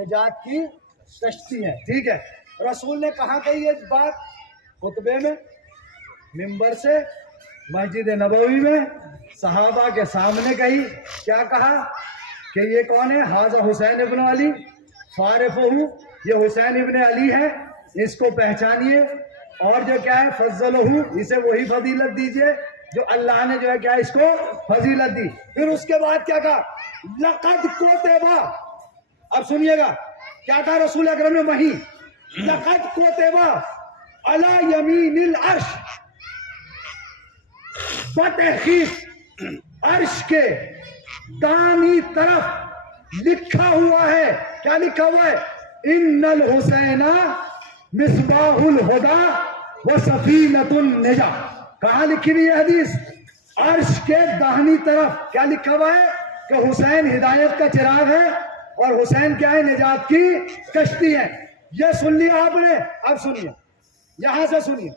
نجات کی کشتی ہے. ٹھیک ہے, رسول نے کہاں کہی یہ بات, خطبے میں, ممبر سے, مسجد نبوی میں, صحابہ کے سامنے کہی. کیا کہا کہ یہ کون ہے, ھذا حسین ابن علی فارفہ, یہ حسین ابن علی ہے, اس کو پہچانیے, اور جو کیا ہے فضلہ, اسے وہی فضیلت دیجئے جو اللہ نے جو ہے کیا اس کو فضیلت دی. پھر اس کے بعد کیا کہا, لقد کوتبہ, اب سنیے گا کیا کہا رسول اکرم نے وہی, لقد کوتبہ علی یمین العرش, بتحقیق عرش کے دانی طرف لکھا ہوا ہے. کیا لکھا ہوا ہے, ان الحسین مصباح الہدی و سفینۃ النجاۃ. کہاں لکھی ہوئی ہے حدیث, عرش کے داہنی طرف. کیا لکھا ہوا ہے کہ حسین ہدایت کا چراغ ہے اور حسین کیا ہے, نجات کی کشتی ہے. یہ سن لیا آپ نے. اب سنیے, یہاں سے سنیے.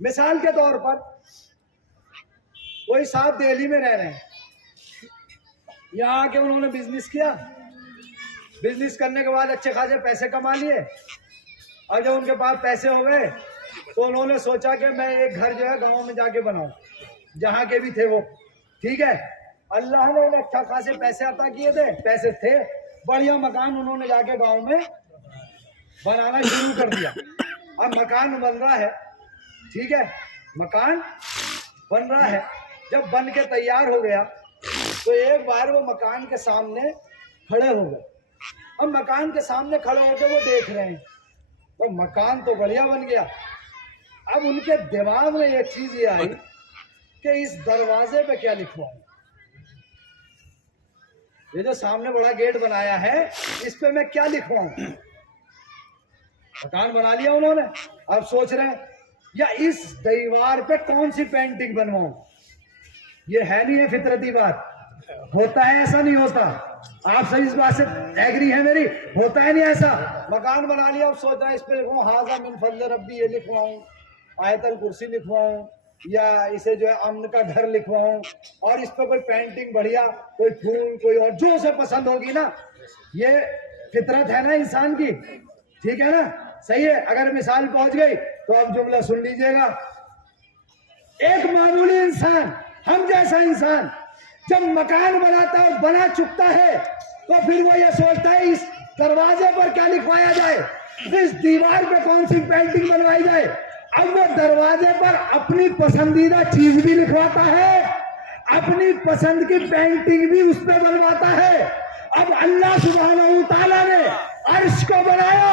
مثال کے طور پر کوئی صاحب دہلی میں رہ رہے ہیں, یہاں آ کے انہوں نے بزنس کیا, بزنس کرنے کے بعد اچھے خاصے پیسے کما لیے, اور جب ان کے پاس پیسے ہو گئے تو انہوں نے سوچا کہ میں ایک گھر جو ہے گاؤں میں جا کے بناؤں, جہاں کے بھی تھے وہ. ٹھیک ہے, اللہ نے انہیں اچھا خاصے پیسے عطا کیے تھے, پیسے تھے, بڑھیا مکان انہوں نے جا کے گاؤں میں بنانا شروع کر دیا. اب مکان بن رہا ہے, ٹھیک ہے, مکان بن رہا ہے. جب بن کے تیار ہو گیا تو ایک بار وہ مکان کے سامنے کھڑے ہو گئے. اب مکان کے سامنے کھڑے ہو کے وہ دیکھ رہے ہیں, تو مکان تو بڑھیا بن گیا. اب ان کے دماغ میں ایک چیز یہ آئی کہ اس دروازے پہ کیا لکھواؤں, یہ جو سامنے بڑا گیٹ بنایا ہے اس پہ میں کیا لکھواؤں. مکان بنا لیا انہوں نے, اب سوچ رہے ہیں یا اس دیوار پہ کون سی پینٹنگ بنواؤں. یہ ہے نہیں ہے فطرتی بات, ہوتا ہے ایسا نہیں ہوتا. آپ صحیح اس بات سے ایگری ہے میری, ہوتا ہے نہیں ایسا. مکان بنا لیا, اب سوچ رہا ہے اس پہ لکھواؤں ھذا من فضل ربی, یہ لکھواؤں, آیت الکرسی لکھواؤں, یا اسے جو ہے امن کا گھر لکھواؤں, اور اس پہ کوئی پینٹنگ بڑھیا, کوئی پھول, کوئی اور جو اسے پسند ہوگی نا. یہ فطرت ہے نا انسان کی, ٹھیک ہے نا, صحیح ہے. اگر مثال پہنچ گئی تو اب جملہ سن لیجئے گا. ایک معمولی انسان, ہم جیسا انسان جب مکان بناتا ہے اور بنا چکتا ہے تو پھر وہ یہ سوچتا ہے اس دروازے پر کیا لکھوایا جائے, اس دیوار پہ کون سی پینٹنگ بنوائی جائے. اب وہ دروازے پر اپنی پسندیدہ چیز بھی لکھواتا ہے, اپنی پسند کی پینٹنگ بھی اس پہ بنواتا ہے. اب اللہ سبحانہ و تعالیٰ نے عرش کو بنایا,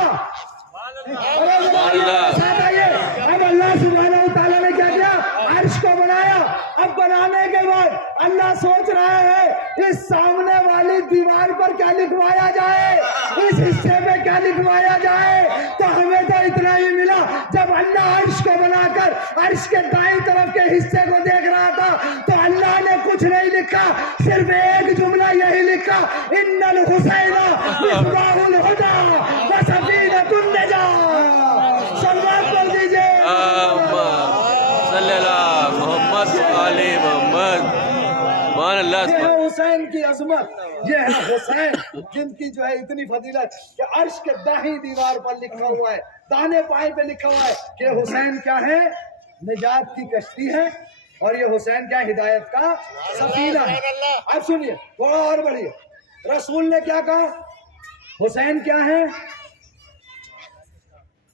اب اللہ سبحانہ و تعالیٰ نے کیا کیا, عرش کو بنایا. اب بنانے کے بعد اللہ سوچ رہا ہے اس سامنے والی دیوار پر کیا لکھوایا جائے, اس حصے میں کیا لکھوایا جائے. تو ہمیں تو اتنا ہی ملا, جب اللہ عرش کو بنا کر عرش کے دائیں طرف کے حصے کو دیکھ رہا تھا تو اللہ نے کچھ نہیں لکھا, صرف ایک جملہ یہی لکھا, ان الحسین مصباح الہدی و سفینۃ النجاۃ. صلوات پڑھ دیجیے. صلی اللہ محمد علی محمد. مان اللہ. یہ ہے حسین کی عظمت, یہ ہے حسین جن کی جو ہے اتنی فضیلت کہ عرش کے داہنی دیوار پر لکھا ہوا ہے, دانے پائے پہ لکھا ہوا ہے کہ حسین کیا ہے, نجات کی کشتی ہے, اور یہ حسین کیا, ہدایت کا سفینہ ہے. اب سنیے تھوڑا اور بڑھیے, رسول نے کیا کہا, حسین کیا ہے,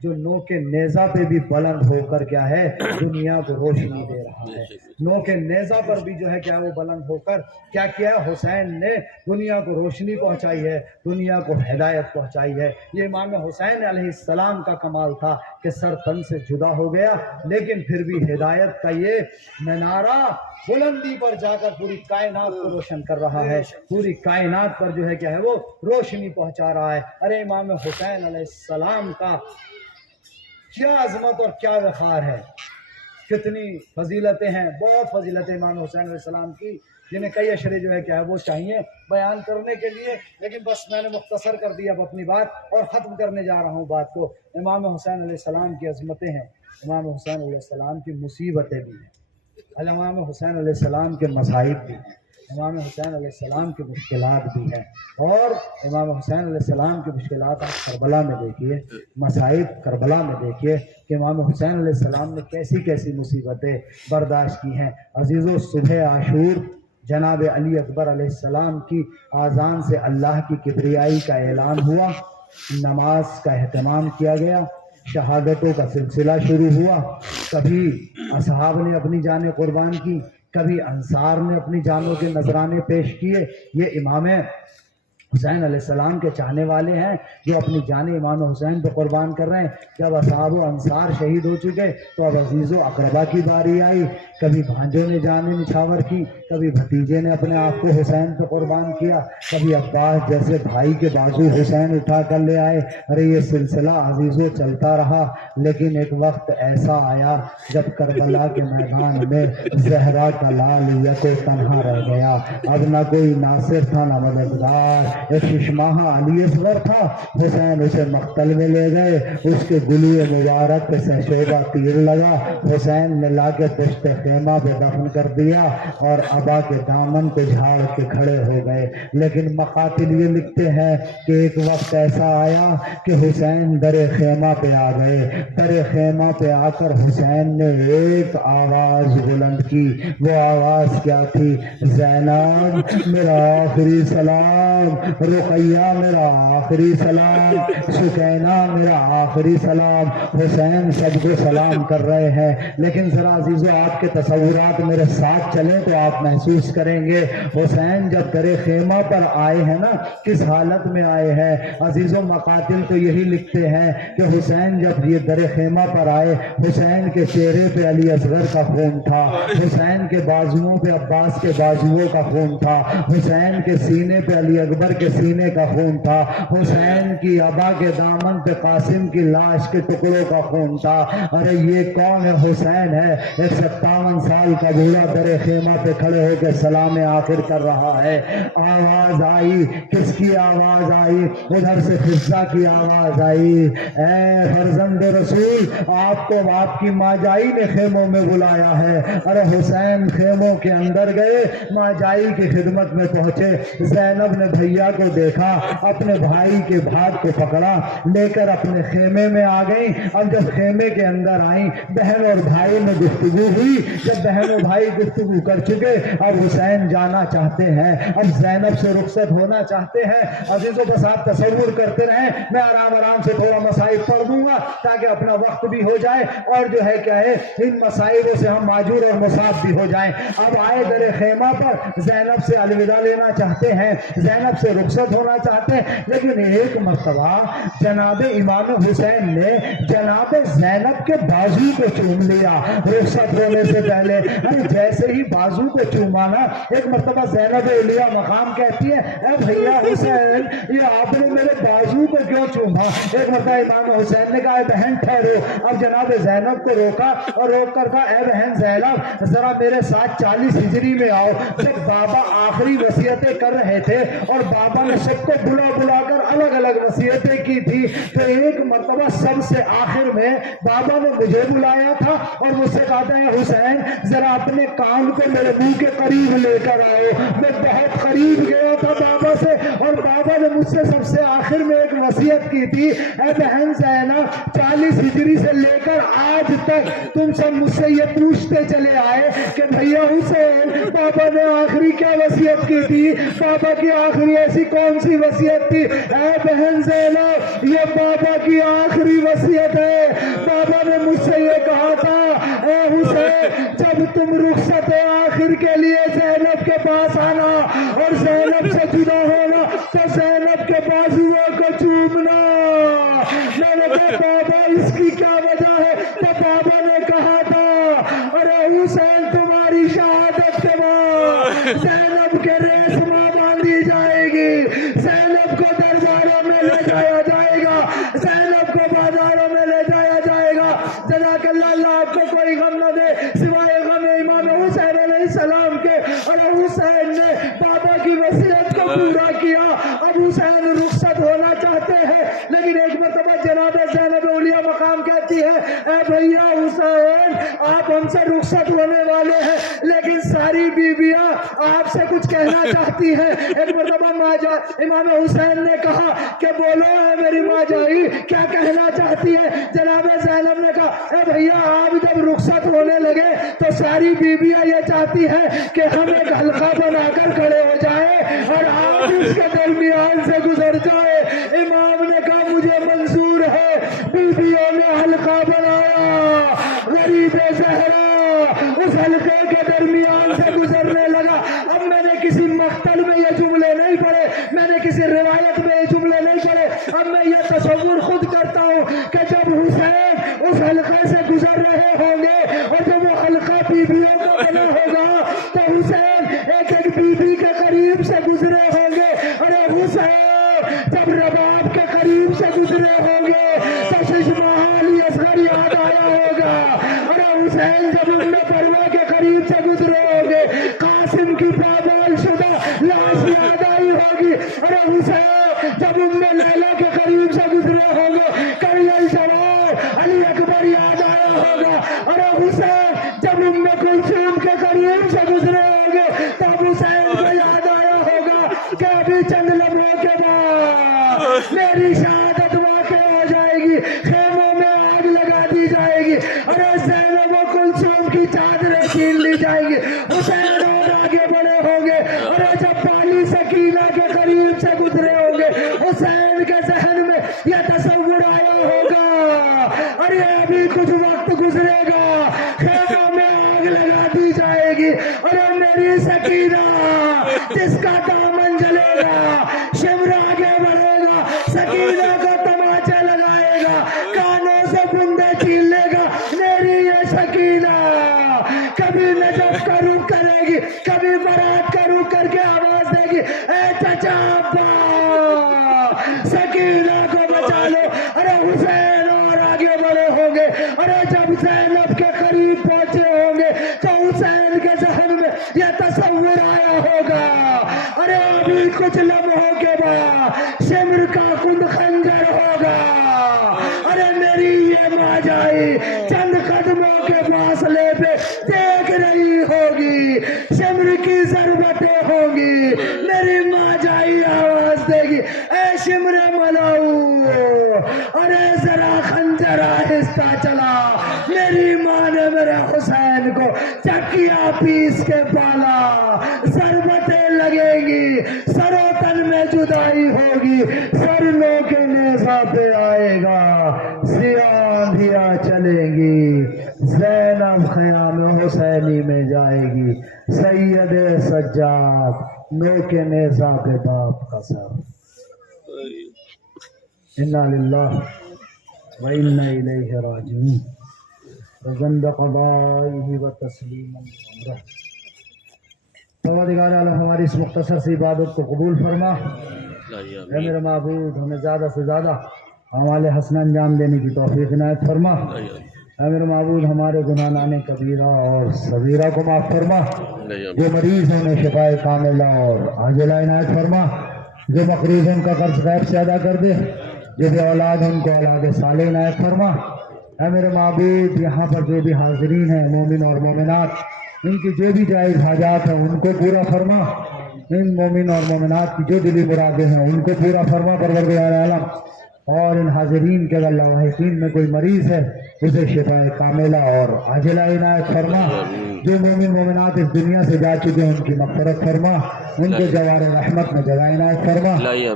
جو نوک نیزہ پہ بھی بلند ہو کر کیا ہے دنیا کو روشنی دے رہا ہے. نوک نیزہ پر بھی جو ہے کیا وہ بلند ہو کر کیا کیا حسین نے دنیا کو روشنی پہنچائی ہے, دنیا کو ہدایت پہنچائی ہے. یہ امام حسین علیہ السلام کا کمال تھا کہ سر تن سے جدا ہو گیا لیکن پھر بھی ہدایت کا یہ منارہ بلندی پر جا کر پوری کائنات کو روشن کر رہا ہے, پوری کائنات پر جو ہے کیا ہے وہ روشنی پہنچا رہا ہے. ارے امام حسین علیہ السلام کا کیا عظمت اور کیا وقار ہے, کتنی فضیلتیں ہیں, بہت فضیلتیں امام حسین علیہ السلام کی جنہیں کئی اشرے جو ہے کیا ہے وہ چاہیے بیان کرنے کے لیے, لیکن بس میں نے مختصر کر دیا اب اپنی بات اور ختم کرنے جا رہا ہوں بات کو. امام حسین علیہ السلام کی عظمتیں ہیں, امام حسین علیہ السلام کی مصیبتیں بھی ہیں, امام حسین علیہ السلام کے مصائب بھی ہیں, امام حسین علیہ السلام کی مشکلات بھی ہیں. اور امام حسین علیہ السلام کی مشکلات آپ کربلا میں دیکھیے, مصائب کربلا میں دیکھیے کہ امام حسین علیہ السلام نے کیسی کیسی مصیبتیں برداشت کی ہیں. عزیزو, صبح عاشور جناب علی اکبر علیہ السلام کی آذان سے اللہ کی کبریائی کا اعلان ہوا, نماز کا اہتمام کیا گیا, شہادتوں کا سلسلہ شروع ہوا. کبھی اصحاب نے اپنی جانیں قربان کی, کبھی انصار نے اپنی جانوں کے نذرانے پیش کیے. یہ امام حسین علیہ السلام کے چاہنے والے ہیں جو اپنی جانیں امام حسین پہ قربان کر رہے ہیں. جب اصحاب و انصار شہید ہو چکے تو اب عزیز و اقربا کی باری آئی. کبھی بھانجوں نے جانیں نچھاور کی, کبھی بھتیجے نے اپنے آپ کو حسین پہ قربان کیا, کبھی عباس جیسے بھائی کے بازو حسین اٹھا کر لے آئے. ارے یہ سلسلہ عزیزو چلتا رہا, لیکن ایک وقت ایسا آیا جب کربلا کے میدان میں زہرا کا لال یکو تنہا رہ گیا. اب نہ کوئی ناصر تھا نہ مددگار. ایک ششماہا علی اصغر تھا, حسین اسے مقتل میں لے گئے, اس کے گلوئے مبارک پہ سہشوبہ تیر لگا, حسین نے لا کے پشت خیمہ پہ دفن کر دیا اور ابا کے دامن کو جھاڑ کے کھڑے ہو گئے. لیکن مقاتل یہ لکھتے ہیں کہ ایک وقت ایسا آیا کہ حسین در خیمہ پہ آ گئے. در خیمہ پہ آ کر حسین نے ایک آواز بلند کی. وہ آواز کیا تھی؟ زینب میرا آخری سلام, رقیہ میرا آخری سلام, سکینہ میرا آخری سلام. حسین سب کو سلام کر رہے ہیں, لیکن ذرا عزیزو آپ کے تصورات میرے ساتھ چلیں تو آپ محسوس کریں گے حسین جب در خیمہ پر آئے ہیں نا کس حالت میں آئے ہیں. عزیزو, مقاتل تو یہی لکھتے ہیں کہ حسین جب یہ در خیمہ پر آئے, حسین کے چہرے پہ علی اصغر کا خون تھا, حسین کے بازوؤں پہ عباس کے بازوؤں کا خون تھا, حسین کے سینے پہ علی اکبر کے سینے کا خون تھا, حسین کی ابا کے دامن پہ قاسم کی لاش کے ٹکڑوں کا خون تھا. ارے یہ کون ہے؟ حسین ہے. ایک 57 سال کا بوڑھا در خیمہ پہ کھڑے ہو کے سلام آخر کر رہا ہے. آواز آئی, کس کی آواز آئی؟ ادھر سے حفصہ کی آواز آئی, اے فرزند رسول, آپ کو آپ کی ماجائی نے خیموں میں بلایا ہے. ارے حسین خیموں کے اندر گئے, ماجائی کی خدمت میں پہنچے. زینب نے بھیا کو دیکھا, اپنے بھائی کے ہاتھ کو پکڑا, لے کر اپنے خیمے میں آ گئی. اب جب خیمے کے اندر آئیں, بہن اور بھائی میں گفتگو ہوئی. جب بہن اور بھائی گفتگو کر چکے, اب حسین جانا چاہتے ہیں, اب زینب سے رخصت ہونا چاہتے ہیں. عزیزو, بس آپ تصور کرتے رہیں, میں آرام سے تھوڑا مسائب پڑھ دوں گا تاکہ اپنا وقت بھی ہو جائے اور جو ہے کیا ہے ان مسائبوں سے ہم معجور اور مصاب بھی ہو جائیں. اب آئے در خیمہ پر, زینب سے الوداع لینا چاہتے ہیں, زینب سے رخصت ہونا چاہتے ہیں, لیکن ایک مرتبہ جناب امام حسین نے جناب زینب کے بازو کو چوم لیا رخصت ہونے سے پہلے. جیسے ہی بازو کو چومانا, ایک مرتبہ زینب الیہ مقام کہتی ہے, اے بھیا حسین, یہ آپ نے میرے بازو کو کیوں چوما؟ ایک مرتبہ امام حسین نے کہا, اے بہن ٹھہرو. اب جناب زینب کو روکا اور روک کر کہا, اے بہن زینب, ذرا میرے ساتھ 40 ہجری میں آؤ. جب بابا آخری وصیتیں کر رہے تھے اور بابا نے سب کو بلا بلا کر الگ الگ وصیتیں کی تھی, تو ایک مرتبہ سب سے آخر میں بابا نے مجھے بلایا تھا اور مجھ سے کہا تھا, حسین ذرا اپنے کان کو میرے منہ کے قریب لے کر آؤ. میں بہت قریب گیا تھا بابا سے اور بابا نے مجھ سے سب سے آخر میں ایک وصیت کی تھی، اے بہن زینب 40 ہجری سے لے کر آج تک تم سب مجھ سے یہ پوچھتے چلے آئے کہ بھیا حسین بابا نے آخری کیا وصیت کی تھی، بابا کی آخری ایسی کون سی وصیت تھی؟ اے بہن زینب یہ بابا کی آخری وصیت ہے۔ بابا نے مجھ سے یہ کہا تھا، اے حسین جب تم رخصت آخر کے لیے زینب کے پاس آنا اور زینب سے جدا ہونا تو زینب کے بازوؤں کو چومنا۔ میں نے کہا بابا اس کی کیا وجہ ہے؟ تو بابا نے کہا تھا، ارے حسین تمہاری شہادت کے بعد زینب کے ریشمہ باندھی جائے گی، زینب کو درباروں میں لے جایا جائے گا، زینب کو بازاروں میں لے جایا جائے گا۔ جزاک اللہ، اللہ آپ کو کوئی غم نہ دے سوائے غم امام حسین علیہ السلام کے۔ اور حسین نے بابا کی وصیت کو پورا کیا۔ اب حسین رخصت ہونا چاہتے ہیں، لیکن ایک مرتبہ جناب زینب اولیاء مقام کہتی ہے، اے بھیا حسین آپ ہم سے رخصت ہونے والے ہیں، لیکن ساری بیویاں آپ سے کچھ کہنا چاہتی ہیں۔ ایک مرتبہ امام حسین نے کہا کہ بولو اے میری ماں جائی کیا کہنا چاہتی ہے؟ جناب زینب نے کہا، اے بھیا آپ جب رخصت ہونے لگے تو ساری بیویاں یہ چاہتی ہیں کہ ہم ایک حلقہ بنا کر کھڑے ہو جائے اور آپ اس کے درمیان سے گزر جائے۔ امام نے کہا مجھے منظور ہے۔ بیویوں نے حلقہ بنایا، غریب زہرا اس حلقے کے درمیان سے گزرنے لگا۔ اب میں نے کسی مقتل میں یہ جملے نہیں پڑھے، میں نے کسی روایت میں یہ جملے نہیں پڑھے، اب میں یہ تصور خود کرتا ہوں کہ جب حسین اس حلقے سے گزر رہے ہوں گے اور جب وہ حلقہ بیویوں کا بنا ہوگا تو حسین ایک ایک بیوی کے قریب سے گزرے ہوں گے۔ ارے حسین جب رباب کے قریب سے گزرے ہوں گے تو چشمہ علی اصغر یاد آیا ہوگا۔ ارے حسین جب ام پروہ کے قریب سے گزرے ہوں گے قاسم کی پامال شدہ لاش یاد آئی ہوگی۔ ارے حسین جب ام لیلا کے قریب سے گزرے ہوں گے کریل جواب علی اکبر یاد آیا ہوگا۔ ارے حسین جب ام کلثوم کے قریب سے گزرے ہوں گے تب حسین کو یاد آیا ہوگا کہ ابھی چند لمحوں کے بعد میری شہادت واقع ہو جائے گی، خیموں میں آگ لگا دی جائے گی، ارے زینب و کلثوم کی چادریں چھین لی جائیں گی۔ حسین اور آگے بڑے ہوں گے، ارے جب بالی سکینہ کے قریب سے گزرے ہوں گے حسین کے ذہن میں یہ تصور آیا ہوگا، ارے ابھی کچھ وقت گزرے گا، خیموں میں آگ لگا دی جائے گی، ارے میری سکینہ جس کا دامن جلے گا شمر آگے بڑھے گا، سکینہ کو تماچے لگائے گا، کانوں سے بندے چھین لے گا، میری یہ سکینہ کبھی نجف کا رخ کرے گی، کبھی برات کا رخ کر کے آواز دے گی، اے چچا ابا سکینہ کو بچا لو۔ ارے حسین اور آگے بڑے ہوں گے، ارے جب زینب کے قریب پہنچے ہوں گے تو حسین کے ذہن میں یہ تصور آیا ہوگا، ارے ابھی کچھ لمحوں کے بعد شمر کا کند خنجر ہوگا، ارے میری یہ ماں جائی چند قدموں کے فاصلے پہ دیکھ رہی ہوگی، شمر کی ضربتیں ہوں گی، میری ماں جائی آواز دے گی، اے شمر ملاؤ ارے ذرا خنجر آہستہ چلا۔ میری ماں نے میرے حسین کو چکیا پیس کے پالا، ضربتیں لگیں گی، سر و تن میں جدائی ہوگی، سر لو کے نیزہ پہ آئے گا، سیاہ آندھیاں چلیں گی، زینب خیام حسینی میں جائے گی، سید سجاد نو کے نیزہ پہ باپ کا سر۔ انا للہ و انا الیہ راجعون۔ رضند قضائہ و تسلیم امرہ۔ پروردگار عالم ہماری اس مختصر سی عبادت کو قبول فرما۔ اے میرے معبود ہمیں زیادہ سے زیادہ اعمال حسنہ انجام دینے کی توفیق عنایت فرما۔ اے میرے معبود ہمارے گناہان کبیرہ اور صغیرہ کو معاف فرما، جو مریض ہیں انہیں شفاء کاملہ اور عاجلہ عنایت فرما، جو مقروض ہیں ان کا قرض غیب سے ادا کر دے، جو بے اولاد ہیں ان کو اولاد صالح عنایت فرما۔ اے میرے معبود یہاں پر جو بھی حاضرین ہیں مومن اور مومنات، ان کی جو بھی جائز حاجات ہیں ان کو پورا فرما۔ ان مومن اور مومنات کی جو دلی مرادیں ہیں ان کو پورا فرما پروردگار عالم، اور ان حاضرین کے اگر لواحقین میں کوئی مریض ہے اسے شفا کاملہ اور عاجلہ عنایت فرما، جو مومن مومنات اس دنیا سے جا چکے ہیں ان کی مغفرت فرما، ان کے جوار رحمت میں جگہ عنایت فرما،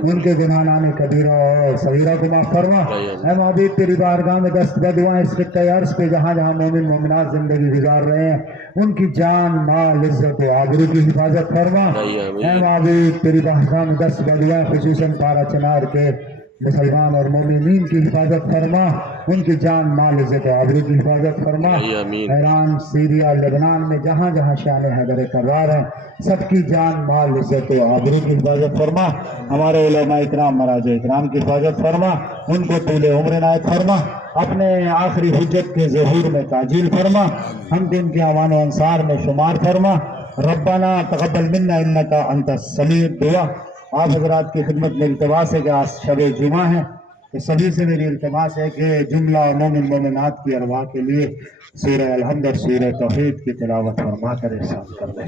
ان کے گناہ نامے کبیرہ اور صغیرہ کو معاف فرما۔ اے معبود تیری بارگاہ میں دست بدعائیں اس خطۂ عرض پہ جہاں جہاں مومن مومنات زندگی گزار رہے ہیں ان کی جان مال عزت و آبرو کی حفاظت فرما۔ اے معبود تیری بارگاہ میں دست بدعائیں خصوصاً پارا چنار کے مسلمان اور مومنین کی حفاظت فرما، ان کی جان مال عزت و آبرو کی حفاظت فرما۔ ایران سیریا لبنان میں جہاں جہاں شان حیدر کرار ہیں سب کی جان مال عزت و آبرو کی حفاظت فرما۔ ہمارے علماء اکرام مراجع اکرام کی حفاظت فرما، ان کو طول عمر عنایت فرما، اپنے آخری حجت کے ظہور میں تعجیل فرما، ہم دن کے اعوان و انصار میں شمار فرما۔ ربنا تقبل منا انک انت السمیع الدعاء۔ آپ حضرات کی خدمت میں التماس ہے کہ آج شب جمعہ ہے، کہ سبھی سے میری التماس ہے کہ جملہ مومن مومنات کی ارواح کے لیے سورہ الحمد اور سورہ توحید کی تلاوت فرما کر احسان کر دیں۔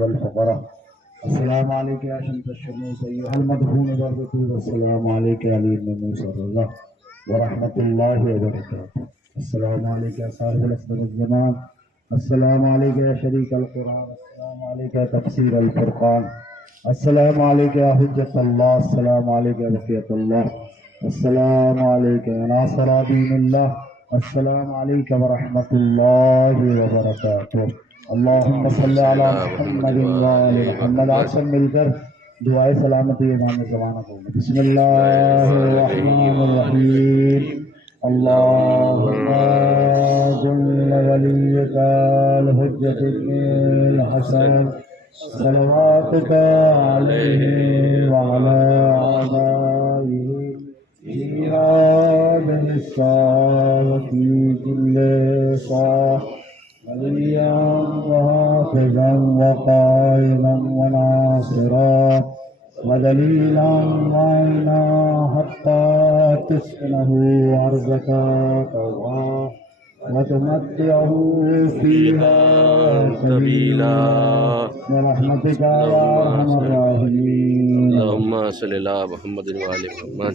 والفقراء، السلام عليك يا شمس الشموس أيها المدفون بركته، والسلام عليك يا علي بن موسى الرضا ورحمة الله وبركاته، السلام عليك يا صاحب الأسر الزمان، السلام عليك يا شريك القرآن، السلام عليك يا تفسير الفرقان، السلام عليك يا حجة الله، السلام عليك يا بقية الله، السلام عليك يا ناصر دين الله، السلام عليك ورحمة الله وبركاته۔ اللهم صل على محمد وآل محمد۔ آپ سب مل کر دعائے سلامتی امام زمانہ کو بسم اللہ الرحمن الرحیم۔ اللهم كن وليك الحجة ابن الحسن صلواتك عليه وعلى آبائه في هذه الساعة وفي كل ساعة وليا وحافظا وقائدا وناصرا ودليلا معينا حتى تسكنه أرضك طوعا وتمتعه فيها سبيلا برحمتك يا أرحم الراحمين۔ اللهم صل على محمد وآل محمد۔